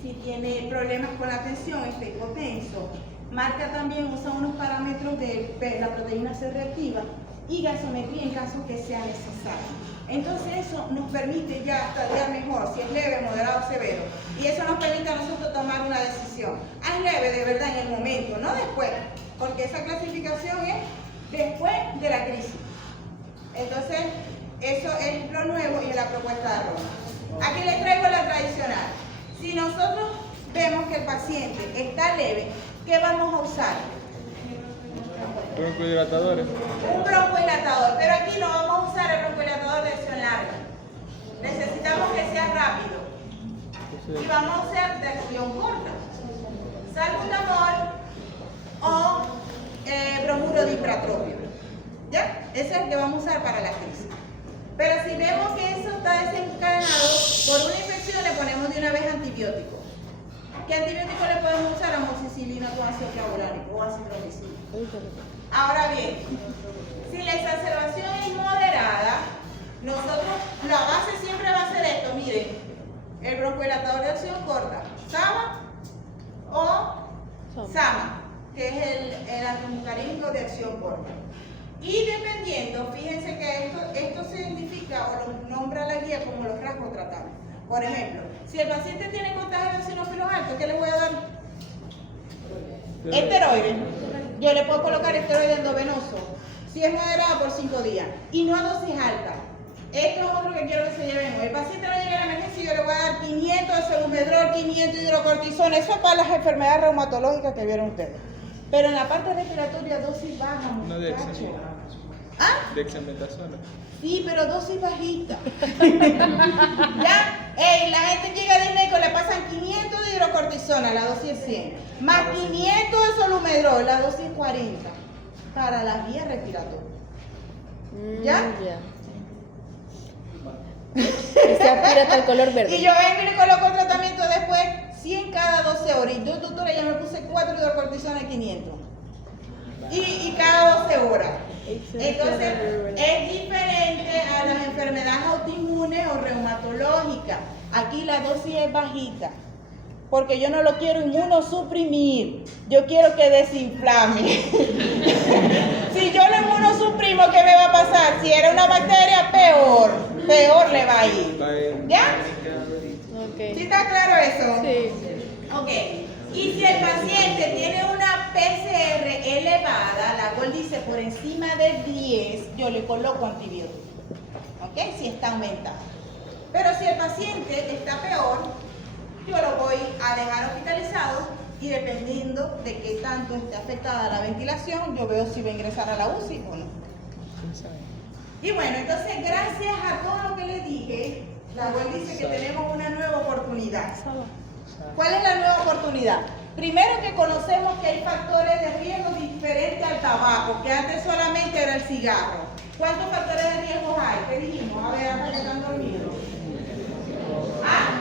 si tiene problemas con la tensión, está hipotenso. Marca también, usa unos parámetros de la proteína C reactiva y gasometría en caso que sea necesario. Entonces eso nos permite ya estadiar mejor si es leve, moderado o severo. Y eso nos permite a nosotros tomar una decisión. Ah, es leve de verdad en el momento, no después, porque esa clasificación es después de la crisis. Entonces, eso es lo nuevo y la propuesta de Roma. Aquí les traigo la tradicional. Si nosotros vemos que el paciente está leve, ¿qué vamos a usar? Broncohilatadores. Un broncohilatador, pero aquí no vamos a usar el broncohilatador de acción larga. Necesitamos que sea rápido. Y vamos a usar de acción corta. Salbutamol o bromuro de ipratropio. ¿Ya? Ese es el que vamos a usar para la crisis. Pero si vemos que eso está desencadenado por una infección, le ponemos de una vez antibiótico. ¿Qué antibiótico le podemos usar? Amoxicilina con ácido clavulánico o acitromicina. Ahora bien, si la exacerbación es moderada, nosotros, la base siempre va a ser esto, miren, el broncohilatador de acción corta, SAMA o SAMA, que es el antimuscarínico de acción corta. Y dependiendo, fíjense que esto se identifica o lo nombra la guía como los rasgos tratables. Por ejemplo, si el paciente tiene contagio de eosinófilos altos, ¿qué le voy a dar? Esteroide. Yo le puedo colocar esteroide endovenoso, si es moderado por 5 días, y no a dosis alta. Esto es otro que quiero que se lleven hoy. El paciente no llega a la emergencia y yo le voy a dar 500 de solumedrol, 500 de hidrocortisona. Eso es para las enfermedades reumatológicas que vieron ustedes. Pero en la parte respiratoria, dosis baja, No de muchachos. dexametasona. Dexametasona. Sí, pero dosis bajita. ¿Ya? La gente llega de médico, le pasan 500 de hidrocortisona, la dosis es 100. Más 500 de solumedrol, la dosis es 40. Para las vías respiratorias. ¿Ya? Y se aspira hasta el color verde. Y yo vengo y le coloco tratamiento después 100 cada 12 horas. Y yo, doctora, ya me puse 4 hidrocortisona de 500. Y cada 12 horas. Entonces, es diferente a las enfermedades autoinmunes o reumatológicas. Aquí la dosis es bajita, porque yo no lo quiero inmunosuprimir, yo quiero que desinflame. Si yo lo inmunosuprimo, ¿qué me va a pasar? Si era una bacteria, peor le va a ir. ¿Ya? Okay. ¿Sí está claro eso? Sí. Ok. Y si el paciente tiene una PCR elevada, la cual dice por encima de 10, yo le coloco antibiótico. ¿Ok? Si está aumentado. Pero si el paciente está peor, yo lo voy a dejar hospitalizado y dependiendo de qué tanto esté afectada la ventilación, yo veo si va a ingresar a la UCI o no. Y bueno, entonces gracias a todo lo que les dije, la web dice que tenemos una nueva oportunidad. ¿Cuál es la nueva oportunidad? Primero que conocemos que hay factores de riesgo diferentes al tabaco, que antes solamente era el cigarro. ¿Cuántos factores de riesgo hay? ¿Qué dijimos? A ver, hasta que están dormidos. ¿Ah?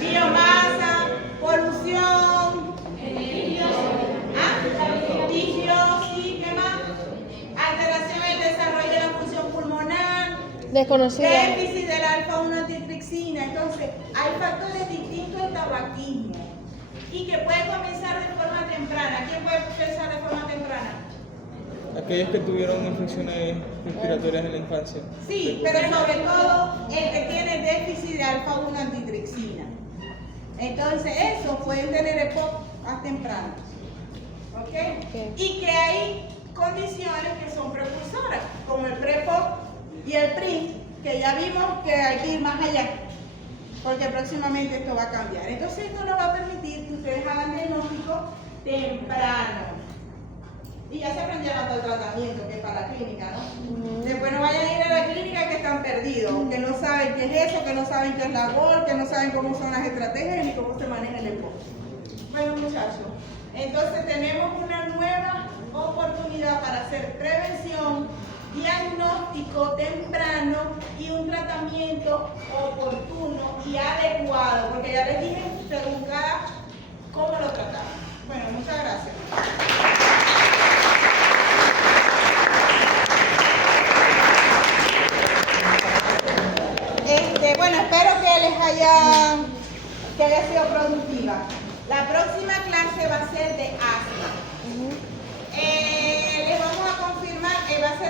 Biomasa, polución, disbiosis, ¿qué más? Alteración en el desarrollo de la función pulmonar, Desconocida. déficit del alfa-1 antitrixina. Entonces, hay factores distintos al tabaquismo y que pueden comenzar de forma temprana. ¿Quién puede empezar de forma temprana? Aquellos que tuvieron infecciones respiratorias en la infancia. Sí, pero sobre todo el que tiene déficit de alfa-1 antitrixina. Entonces, eso pueden tener EPOC más temprano. ¿ok? Ok. Y que hay condiciones que son precursoras, como el PREPOP y el PRINT, que ya vimos que hay que ir más allá, porque próximamente esto va a cambiar. Entonces esto nos va a permitir que ustedes hagan diagnóstico temprano. Y ya se aprendieron hasta el tratamiento, que es para la clínica, ¿no? Después no vayan a ir a la clínica que están perdidos, que no saben qué es eso, que no saben qué es la GOL, que no saben cómo son las estrategias ni cómo se maneja el EPOC. Bueno, muchachos, entonces tenemos una nueva oportunidad para hacer prevención, diagnóstico temprano y un tratamiento oportuno y adecuado, porque ya les dije según cada cómo lo tratamos. Bueno, muchas gracias. Bueno, espero que haya sido productiva. La próxima clase va a ser de asma. Les vamos a confirmar que va a ser